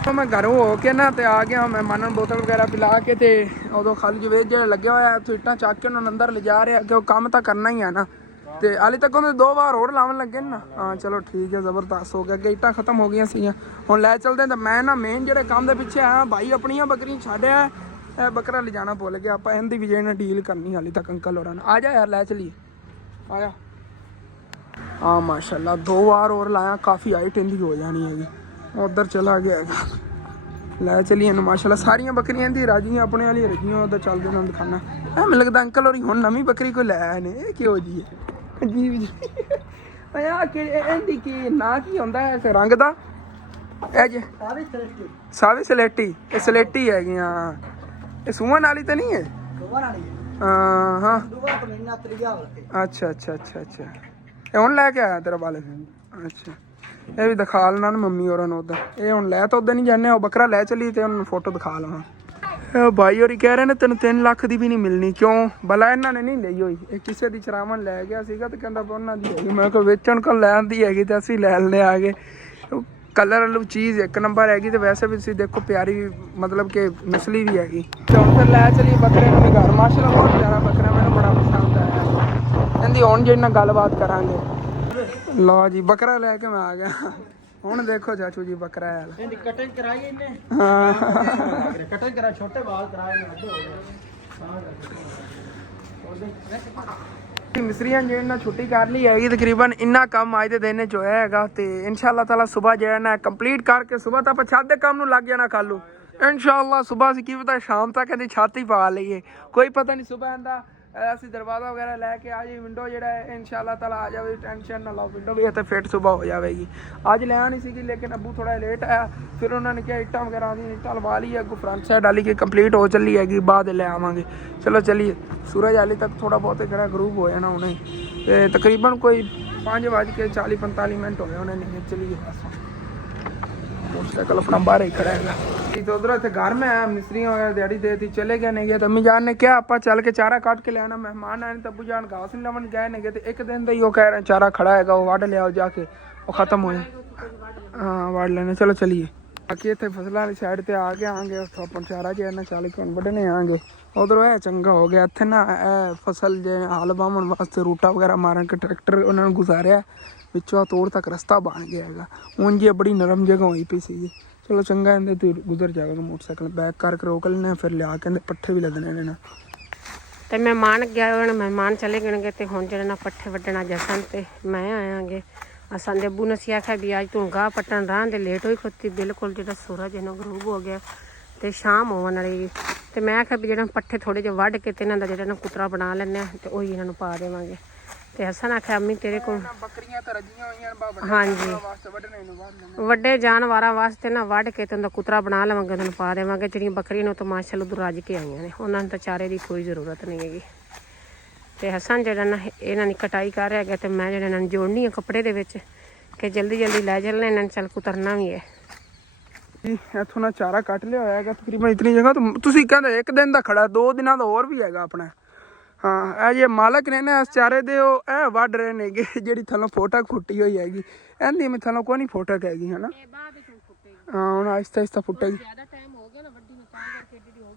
तो मैं घरों हो के ना ते आ गया, मैं मानन बोतल वगैरह पिला के ते उदों खाली जवेद जो लगे हुआ तो इट्टां चक के उन्होंने अंदर ले जा रहे, कि काम तो करना ही है ना। तो हाले तक उन्हें 2 बार होर लावन लगे ना। हाँ चलो ठीक है, जबरदस्त हो गया। कि इट्टां खत्म हो गई सी, हुण लै चलते। तो मैं ना मेन जो काम के पिछे आया भाई, अपनियां बकरियां छड्डिया, बकरा ले जाना भुल गया। आप इनकी भी जो डील करनी हाले तक अंकल होर आ जा यार, लै चलिए आया। हाँ माशाल्लाह 2 बार और लाया, काफ़ी हाइट इनकी हो जानी हैगी। उधर चला गया है, लै चलिए माशाल्लाह सारियां बकरियां इनकी राजियां, अपने वाली रजियां। उधर चलते ना दिखाना। मैंने लगता अंकल होरी हुण नवीं बकरी कोई लै आए ने, क्यों जी है अजीब जी। की ना की होंदा है इस रंग दा? सावी सलेटी, ये सलेटी हैगी। हाँ ये सूवन वाली तो नहीं है? हाँ हाँ अच्छा अच्छा अच्छा अच्छा। ये हुण लैके आया तेरा बाले? अच्छा ये भी दिखा लेना ना मम्मी और उधर। ये हुण लै तो उधर नहीं जाने, वो बकरा लै चली तो उन्होंने फोटो दिखा लवां। भाई और कह रहे ने तेन 3 लाख की भी नहीं मिलनी, क्यों भला इन्होंने नहीं ली हुई? ये किसी की चरावन लै गया सीगा तो कहता उन्होंने दी हैगी। मैं को वेचण को लैन दी हैगी तो असीं लै लेने आ गए। ਕਲਰ ਵਾਲੀ ਚੀਜ਼ ਇੱਕ ਨੰਬਰ ਹੈਗੀ ਤੇ ਵੈਸੇ ਵੀ ਤੁਸੀਂ ਦੇਖੋ ਪਿਆਰੀ ਮਤਲਬ ਕਿ ਨਸਲੀ ਵੀ ਹੈਗੀ। ਤੇ ਹੁਣ ਫਿਰ ਲੈ ਚਲੀ ਬੱਕਰੇ ਨੂੰ ਵੀ ਘਰ। ਮਾਸ਼ਾਅੱਲਾ ਬਹੁਤ ਪਿਆਰਾ ਬੱਕਰਾ, ਮੈਨੂੰ ਬੜਾ ਪਸੰਦ ਆਇਆ। ਇਹਦੀ ਹੁਣ ਜਿਹੜੀ ਨਾਲ ਗੱਲਬਾਤ ਕਰਾਂਗੇ। ਲਓ ਜੀ ਬੱਕਰਾ ਲੈ ਕੇ ਮੈਂ ਆ ਗਿਆ। ਹੁਣ ਦੇਖੋ ਚਾਚੂ ਜੀ ਬੱਕਰਾ ਹੈ। ਇਹਦੀ ਕਟਿੰਗ ਕਰਾਈ ਇਹਨੇ, ਹਾਂ ਕਟਿੰਗ ਕਰਾ, ਛੋਟੇ ਵਾਲ ਕਰਾਏ ਨੇ, ਅੱਧੇ ਹੋ ਗਏ। ਮਿਸਰੀਆਂ ਜਿਹੜੇ ਨਾਲ ਛੁੱਟੀ ਕਰ ਲਈ ਹੈਗੀ, ਤਕਰੀਬਨ ਇੰਨਾ ਕੰਮ ਅੱਜ ਦੇ ਦਿਨ ਚ ਹੋਇਆ ਹੈਗਾ। ਤੇ ਇਨਸ਼ਾਅੱਲਾ ਤਾਲਾ ਸੁਬਾਹ ਜਿਹੜਾ ਨਾ ਕੰਪਲੀਟ ਕਰਕੇ ਸੁਬਾਹ ਤਾਂ ਆਪਾਂ ਛੱਤ ਦੇ ਕੰਮ ਨੂੰ ਲੱਗ ਜਾਣਾ ਕੱਲ੍ਹ ਨੂੰ ਇਨਸ਼ਾਅੱਲਾ। ਸੁਬਾਹ ਅਸੀਂ ਕੀ ਪਤਾ ਸ਼ਾਮ ਤੱਕ ਇਹਦੀ ਛੱਤ ਹੀ ਪਾ ਲਈਏ, ਕੋਈ ਪਤਾ ਨਹੀਂ। ਸੁਬਾਹ ਇਹਦਾ ਅਸੀਂ ਦਰਵਾਜ਼ਾ ਵਗੈਰਾ ਲੈ ਕੇ ਆ ਜੀ, ਵਿੰਡੋ ਜਿਹੜਾ ਹੈ ਇਨਸ਼ਾਅੱਲਾ ਤਾਲਾ ਆ ਜਾਵੇ, ਟੈਨਸ਼ਨ ਨਾ ਲਓ, ਵਿੰਡੋ ਵੀ ਇੱਥੇ ਫਿੱਟ ਸੁਬਾਹ ਹੋ ਜਾਵੇਗੀ। ਅੱਜ ਲੈ ਆਉਣੀ ਸੀਗੀ ਲੇਕਿਨ ਅੱਬੂ ਥੋੜਾ ਲੇਟ ਆਇਆ, ਫਿਰ ਉਹਨਾਂ ਨੇ ਕਿਹਾ ਇੱਟਾਂ ਵਗੈਰਾ ਆਉਂਦੀਆਂ, ਇੱਟਾਂ ਲਵਾ ਲਈ, ਅੱਗੋਂ ਫਰੰਟ ਸਾਈਡ ਵਾਲੀ ਕਿ ਕੰਪਲੀਟ ਹੋ ਚੱਲੀ ਹੈਗੀ, ਬਾਅਦ ਲੈ ਆਵਾਂਗੇ। ਚਲੋ ਚਲੀਏ, ਸੂਰਜ ਹਾਲੇ ਤੱਕ ਥੋੜਾ ਬਹੁਤ ਜਿਹੜਾ ਗਰੂਬ ਹੋ ਜਾਣਾ ਹੁਣੇ, ਤੇ ਤਕਰੀਬਨ ਕੋਈ 5:40-45 ਹੋਏ ਉਹਨੇ। ਨਹੀਂ ਚਲੀਏ ਬਸ, मोटरसाइकिल अपना बाहर ही खड़ा है। तो उधर थे घर में आया, मिस्त्री वगैरह दिहाड़ी देती चले गए नहीं गए। तो अम्मी जान ने क्या आप चल के चारा काट के ले आना, मेहमान आए तो अबू जान घास नहीं लवन गए नहीं गए। तो एक दिन तो वो कह रहे हैं चारा खड़ा है वो वाड़ ले आओ जाके, वो खत्म हो जाए। हाँ वाड़ लेने, चलो चलिए। बाकी इतने फसल वाली साइड से आगे आएंगे तो अपन चारा जो है ना चाल के बढ़ने आएंगे। उधरों है चंगा हो गया इतने ना फसल जो हाल बावन वास्ते रूटा वगैरह मारन के ट्रैक्टर उन्होंने गुजारिया, ਵਿੱਚੋਂ ਤੋੜ ਤੱਕ ਰਸਤਾ ਬਣ ਗਿਆ ਹੈਗਾ। ਉਂਝ ਜੀ ਬੜੀ ਨਰਮ ਜਗ੍ਹਾ ਹੋਈ ਪਈ ਸੀ। ਚਲੋ ਚੰਗਾ ਇਹਦੇ ਤੇ ਗੁਜ਼ਰ ਜਾਵੇਗਾ ਮੋਟਰਸਾਈਕਲ, ਬੈਕ ਕਰਕੇ ਰੋਕ ਲੈਣੇ, ਫਿਰ ਲਿਆ ਕੇ ਪੱਠੇ ਵੀ ਲੱਦਣੇ ਨੇ ਨਾ। ਤੇ ਮਹਿਮਾਨ ਗਿਆ ਹੁਣ, ਮਹਿਮਾਨ ਚਲੇ ਗਏ ਤੇ ਹੁਣ ਜਿਹੜੇ ਨਾ ਪੱਠੇ ਵੱਢਣਾ ਜਸਨ ਤੇ ਮੈਂ ਆਵਾਂਗੇ। ਅਸਾਂ ਦੇ ਅੱਬੂ ਨੇ ਸੀ ਆਖਿਆ ਵੀ ਅੱਜ ਤੂੰ ਗਾਹ ਪੱਟਣ ਰਾਹ ਦੇ ਲੇਟ ਹੋਈ ਖੁੱਤੀ, ਬਿਲਕੁਲ ਜਿਹੜਾ ਸੂਰਜ ਇਹਨਾਂ ਗਰੂਬ ਹੋ ਗਿਆ ਤੇ ਸ਼ਾਮ ਹੋਣ ਵਾਲੀ। ਤੇ ਮੈਂ ਆਖਿਆ ਵੀ ਜਿਹੜਾ ਪੱਠੇ ਥੋੜੇ ਜਿਹੇ ਵੱਢ ਕੇ ਤੇ ਇਹਨਾਂ ਦਾ ਜਿਹੜਾ ਨਾ ਕੁਤਰਾ ਬਣਾ ਲੈਂਦੇ ਆ ਤੇ ਉਹੀ ਇਹਨਾਂ ਨੂੰ ਪਾ ਦੇਵਾਂਗੇ। ਤੇ ਹਸਨ ਆਖਿਆ ਅੰਮੀ ਤੇਰੇ ਕੋਲ ਬੱਕਰੀਆਂ ਤਾਂ ਰੱਜੀਆਂ ਹੋਈਆਂ ਬਾਬਾ ਹਾਂਜੀ ਵੱਡੇ ਜਾਨਵਰਾਂ ਵਾਸਤੇ ਨਾ ਵੱਢ ਕੇ ਤੇ ਉਹਦਾ ਕੁਤਰਾ ਬਣਾ ਲਵਾਂਗੇ, ਉਹਨਾਂ ਨੂੰ ਪਾ ਦੇਵਾਂਗੇ। ਜਿਹੜੀਆਂ ਬੱਕਰੀਆਂ ਨੂੰ ਤਾਂ ਮਾਸ਼ਾਅੱਲਾ ਉਧਰ ਰੱਜ ਕੇ ਆਈਆਂ ਨੇ, ਉਹਨਾਂ ਨੂੰ ਤਾਂ ਚਾਰੇ ਦੀ ਕੋਈ ਜ਼ਰੂਰਤ ਨਹੀਂ ਹੈਗੀ। ਤੇ ਹਸਨ ਜਿਹੜਾ ਨਾ ਇਹਨਾਂ ਦੀ ਕਟਾਈ ਕਰ ਰਿਹਾ ਹੈਗਾ ਤੇ ਮੈਂ ਜਿਹੜਾ ਇਹਨਾਂ ਨੂੰ ਜੋੜਨੀ ਆ ਕੱਪੜੇ ਦੇ ਵਿੱਚ ਕਿ ਜਲਦੀ ਜਲਦੀ ਲੈ ਚੱਲਣਾ ਇਹਨਾਂ ਨੂੰ, ਚੱਲ ਕੁਤਰਨਾ ਵੀ ਹੈ ਜੀ। ਇੱਥੋਂ ਨਾ ਚਾਰਾ ਕੱਟ ਲਿਆ ਹੋਇਆ ਹੈਗਾ ਤਕਰੀਬਨ ਇਤਨੀ ਜਗ੍ਹਾ। ਤੁਸੀਂ ਕਹਿੰਦੇ ਇੱਕ ਦਿਨ ਦਾ ਖੜਾ, 2 ਦਿਨਾਂ ਦਾ ਹੋਰ ਵੀ ਹੈਗਾ ਆਪਣਾ। ਹਾਂ ਇਹ ਜੇ ਮਾਲਕ ਨੇ ਨਾ ਇਸ ਚਾਰੇ ਦੇ ਉਹ ਇਹ ਵੱਢ ਰਹੇ ਨੇਗੇ, ਜਿਹੜੀ ਥੱਲੋਂ ਫੋਟਕ ਫੁੱਟੀ ਹੋਈ ਹੈਗੀ ਇਹਦੀ ਮੈਂ ਥੱਲੋਂ ਕੋਈ ਨਹੀਂ ਫੋਟਕ ਹੈਗੀ ਹੈ ਨਾ। ਹਾਂ ਹੁਣ ਆਹਿਸਤਾ ਆਹਿਸਤਾ ਫੁੱਟੇਗੀ।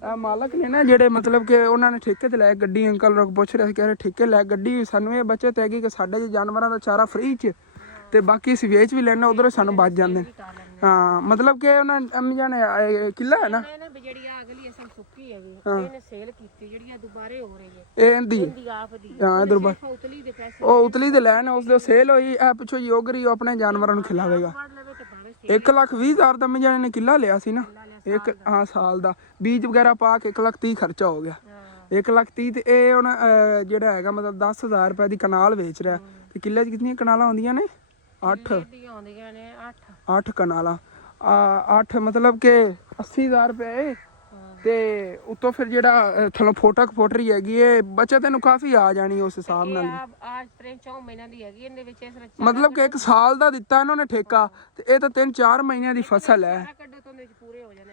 ਇਹ ਮਾਲਕ ਨੇ ਨਾ ਜਿਹੜੇ ਮਤਲਬ ਕਿ ਉਹਨਾਂ ਨੇ ਠੇਕੇ ਤੇ ਲੈ ਗੱਡੀ, ਅੰਕਲ ਲੋਕ ਪੁੱਛ ਰਹੇ ਸੀ ਕਹਿ ਰਹੇ ਠੇਕੇ ਲੈ ਗੱਡੀ, ਸਾਨੂੰ ਇਹ ਬਚਤ ਹੈਗੀ ਕਿ ਸਾਡੇ ਜੇ ਜਾਨਵਰਾਂ ਦਾ ਚਾਰਾ ਫ੍ਰੀ 'ਚ ਤੇ ਬਾਕੀ ਅਸੀਂ ਵੇਚ ਵੀ ਲੈਣਾ, ਉਧਰੋਂ ਸਾਨੂੰ ਬਚ ਜਾਂਦੇ ਨੇ। ਹਾਂ ਮਤਲਬ ਕਿ ਉਹਨਾਂ ਅੰਮੀ ਜਾਨ ਕਿੱਲਾ ਹੈ ਨਾ ਜਿਹੜੀ ਅਗਲੀ ਅਸਲ ਸੁੱਕੀ ਹੈਗੀ ਇਹਨੇ ਸੇਲ ਕੀਤੀ, ਜਿਹੜੀਆਂ ਦੁਬਾਰੇ ਹੋ ਰਹੀ ਹੈ ਇਹ ਇਹਦੀ ਆਪ ਦੀ। ਹਾਂ ਇਧਰ ਉਤਲੀ ਦੇ ਪੈਸੇ ਉਹ ਉਤਲੀ ਦੇ ਲੈਣ, ਉਸ ਦੇ ਸੇਲ ਹੋਈ। ਇਹ ਪਿੱਛੋਂ ਯੋਗਰੀ ਆਪਣੇ ਜਾਨਵਰਾਂ ਨੂੰ ਖਿਲਾਵੇਗਾ। 1,20,000 ਦਾ ਅੰਮੀ ਨੇ ਕਿੱਲਾ ਲਿਆ ਸੀ ਨਾ, ਇੱਕ ਹਾਂ ਸਾਲ ਦਾ ਬੀਜ ਵਗੈਰਾ ਪਾ ਕੇ 1,30,000 ਖਰਚਾ ਹੋ ਗਿਆ। 1,30,000 ਤੇ ਇਹ ਹੁਣ ਜਿਹੜਾ ਹੈਗਾ ਮਤਲਬ 10,000 ਰੁਪਏ ਦੀ ਕਨਾਲ ਵੇਚ ਰਿਹਾ। ਤੇ ਕਿੱਲੇ 'ਚ ਕਿੰਨੀਆਂ ਕਨਾਲਾਂ ਆਉਂਦੀਆਂ ਨੇ? 8 ਕਨਾਲਾਂ, 8 ਮਤਲਬ ਕਿ 80,000 ਰੁਪਏ। ਤੇ ਉਤੋਂ ਫਿਰ ਜਿਹੜਾ ਥੱਲੋਂ ਫੋਟਕ ਫੁੱਟ ਰਹੀ ਹੈਗੀ ਇਹ ਬਚਤ ਇਹਨੂੰ ਕਾਫੀ ਆ ਜਾਣੀ ਉਸ ਹਿਸਾਬ ਨਾਲ। ਮਤਲਬ ਕਿ 1 ਸਾਲ ਦਾ ਦਿੱਤਾ ਇਹਨਾਂ ਨੇ ਠੇਕਾ ਤੇ ਇਹ ਤਾਂ 3-4 ਮਹੀਨਿਆਂ ਦੀ ਫਸਲ ਹੈ।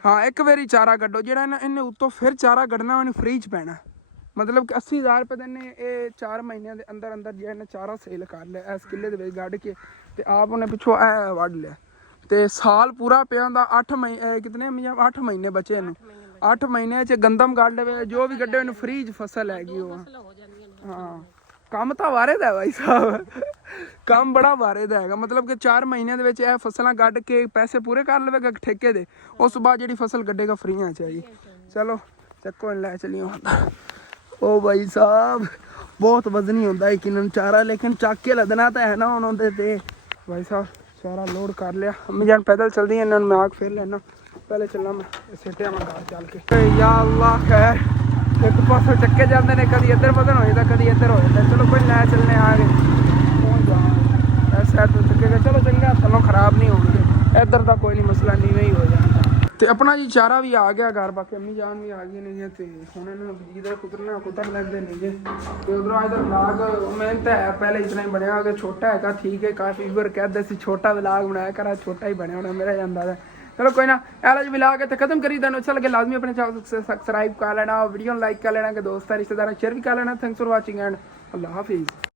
ਹਾਂ ਇੱਕ ਵਾਰੀ ਚਾਰਾ ਕੱਢੋ, ਜਿਹੜਾ ਇਹਨੇ ਉੱਤੋਂ ਫਿਰ ਚਾਰਾ ਕੱਢਣਾ ਉਹਨੂੰ ਫ੍ਰੀ 'ਚ ਪੈਣਾ। ਮਤਲਬ ਕਿ 80,000 ਰੁਪਏ ਦੇ ਨੇ ਇਹ 4 ਮਹੀਨਿਆਂ ਦੇ ਅੰਦਰ ਅੰਦਰ ਜਿਹੜਾ ਇਹਨੇ ਚਾਰਾ ਸੇਲ ਕਰ ਲਿਆ ਇਸ ਕਿੱਲੇ ਦੇ ਵਿੱਚ ਕੱਢ ਕੇ, ਤੇ ਆਪ ਉਹਨੇ ਪਿੱਛੋਂ ਇਹ ਵੱਢ ਲਿਆ। ਤੇ ਸਾਲ ਪੂਰਾ ਪਿਆ ਹੁੰਦਾ 8 ਮਹੀਨੇ ਕਿਤਨੇ 8 ਮਹੀਨੇ ਬਚੇ ਇਹਨੂੰ। 8 ਮਹੀਨਿਆਂ 'ਚ ਗੰਦਮ ਕੱਢ ਲਵੇ, ਜੋ ਵੀ ਕੱਢੇ ਇਹਨੂੰ ਫ੍ਰੀ 'ਚ ਫਸਲ ਹੈਗੀ ਉਹ। ਹਾਂ ਕੰਮ ਤਾਂ ਵਾਰੇ ਦਾ ਭਾਈ ਸਾਹਿਬ, ਕੰਮ ਬੜਾ ਵਾਰੇ ਦਾ ਹੈਗਾ। ਮਤਲਬ ਕਿ 4 ਮਹੀਨਿਆਂ ਦੇ ਵਿੱਚ ਇਹ ਫਸਲਾਂ ਕੱਢ ਕੇ ਪੈਸੇ ਪੂਰੇ ਕਰ ਲਵੇਗਾ ਠੇਕੇ ਦੇ, ਉਸ ਤੋਂ ਬਾਅਦ ਜਿਹੜੀ ਫਸਲ ਕੱਢੇਗਾ ਫ੍ਰੀਆਂ 'ਚ ਹੈਗੀ। ਚਲੋ ਚੱਕੋ ਲੈ ਚਲੀਓ। ਉਹ ਭਾਈ ਸਾਹਿਬ ਬਹੁਤ ਵਜ਼ਨੀ ਹੁੰਦਾ ਹੈ ਕਿਨਾਂ ਚਾਰਾ, ਲੇਕਿਨ ਚੱਕ ਕੇ ਲੱਦਣਾ ਤਾਂ ਹੈ ਨਾ ਹੁਣ ਉਹਦੇ ਤੇ। ਭਾਈ ਸਾਹਿਬ ਚਾਰਾ ਲੋਡ ਕਰ ਲਿਆ। ਅੰਮੀ ਜਾਨ ਪੈਦਲ ਚਲਦੀ ਇਹਨਾਂ ਨੂੰ ਮੈਂ ਆਗ ਫੇਰ ਲੈਣਾ, ਪਹਿਲੇ ਚੱਲਾਂ ਮੈਂ ਸਿੱਟਿਆ ਮੈਂ ਘਰ ਚੱਲ ਕੇ। ਯਾ ਅੱਲਾਹ ਖੈਰ, ਇੱਕ ਪਾਸੋਂ ਚੱਕੇ ਜਾਂਦੇ ਨੇ, ਕਦੀ ਇੱਧਰ ਬਦਨ ਹੋ ਜਾਂਦਾ ਕਦੀ ਇੱਧਰ ਹੋ ਜਾਂਦਾ। ਚਲੋ ਕੋਈ ਲੈ ਚੱਲਣੇ ਆ ਗਏ ਪਹੁੰਚ ਜਾ ਇਸ ਸਾਈਡ ਤੋਂ ਚੱਕੇਗਾ। ਚਲੋ ਚੰਗਾ ਥੱਲੋਂ ਖਰਾਬ ਨਹੀਂ ਹੋਣਗੇ, ਇੱਧਰ ਦਾ ਕੋਈ ਨਹੀਂ ਮਸਲਾ, ਨੀਵੇਂ ਹੀ ਹੋ ਜਾਂਦਾ। ਤੇ ਆਪਣਾ ਜੀ ਚਾਰਾ ਵੀ ਆ ਗਿਆ ਘਰ, ਬਾਕੀ ਅੰਮੀ ਜਾਨ ਵੀ ਆ ਗਈ ਨਹੀਂ ਤੇ ਹੁਣ ਇਹਨਾਂ ਨੂੰ ਜਿਹਦਾ ਕੁਤਰਨਾ ਕੁਤਰ ਲੈਂਦੇ ਨੇਗੇ। ਤੇ ਉਧਰੋਂ ਇਧਰ ਵਲਾਗ ਮਿਹਨਤ ਹੈ ਪਹਿਲੇ ਇਤਨਾ ਹੀ ਬਣਿਆ ਕਿ ਛੋਟਾ ਹੈਗਾ ਠੀਕ ਹੈ। ਕਾਫੀ ਵਾਰ ਕਹਿੰਦੇ ਸੀ ਛੋਟਾ ਵਲਾਗ ਬਣਾਇਆ ਕਰਾ, ਛੋਟਾ ਹੀ ਬਣਿਆ ਹੋਣਾ ਮੇਰਾ ਜਾਂਦਾ ਹੈ। चलो कोई ना एला जी मिला के तो खत्म करी देना। अच्छा लगे लाजमी अपने चैनल को सब्सक्राइब कर लेना, वीडियो लाइक कर लेना, कि दोस्त रिश्तेदार शेयर भी कर लेना। थैंक्स फॉर वाचिंग एंड अल्लाह हाफिज़।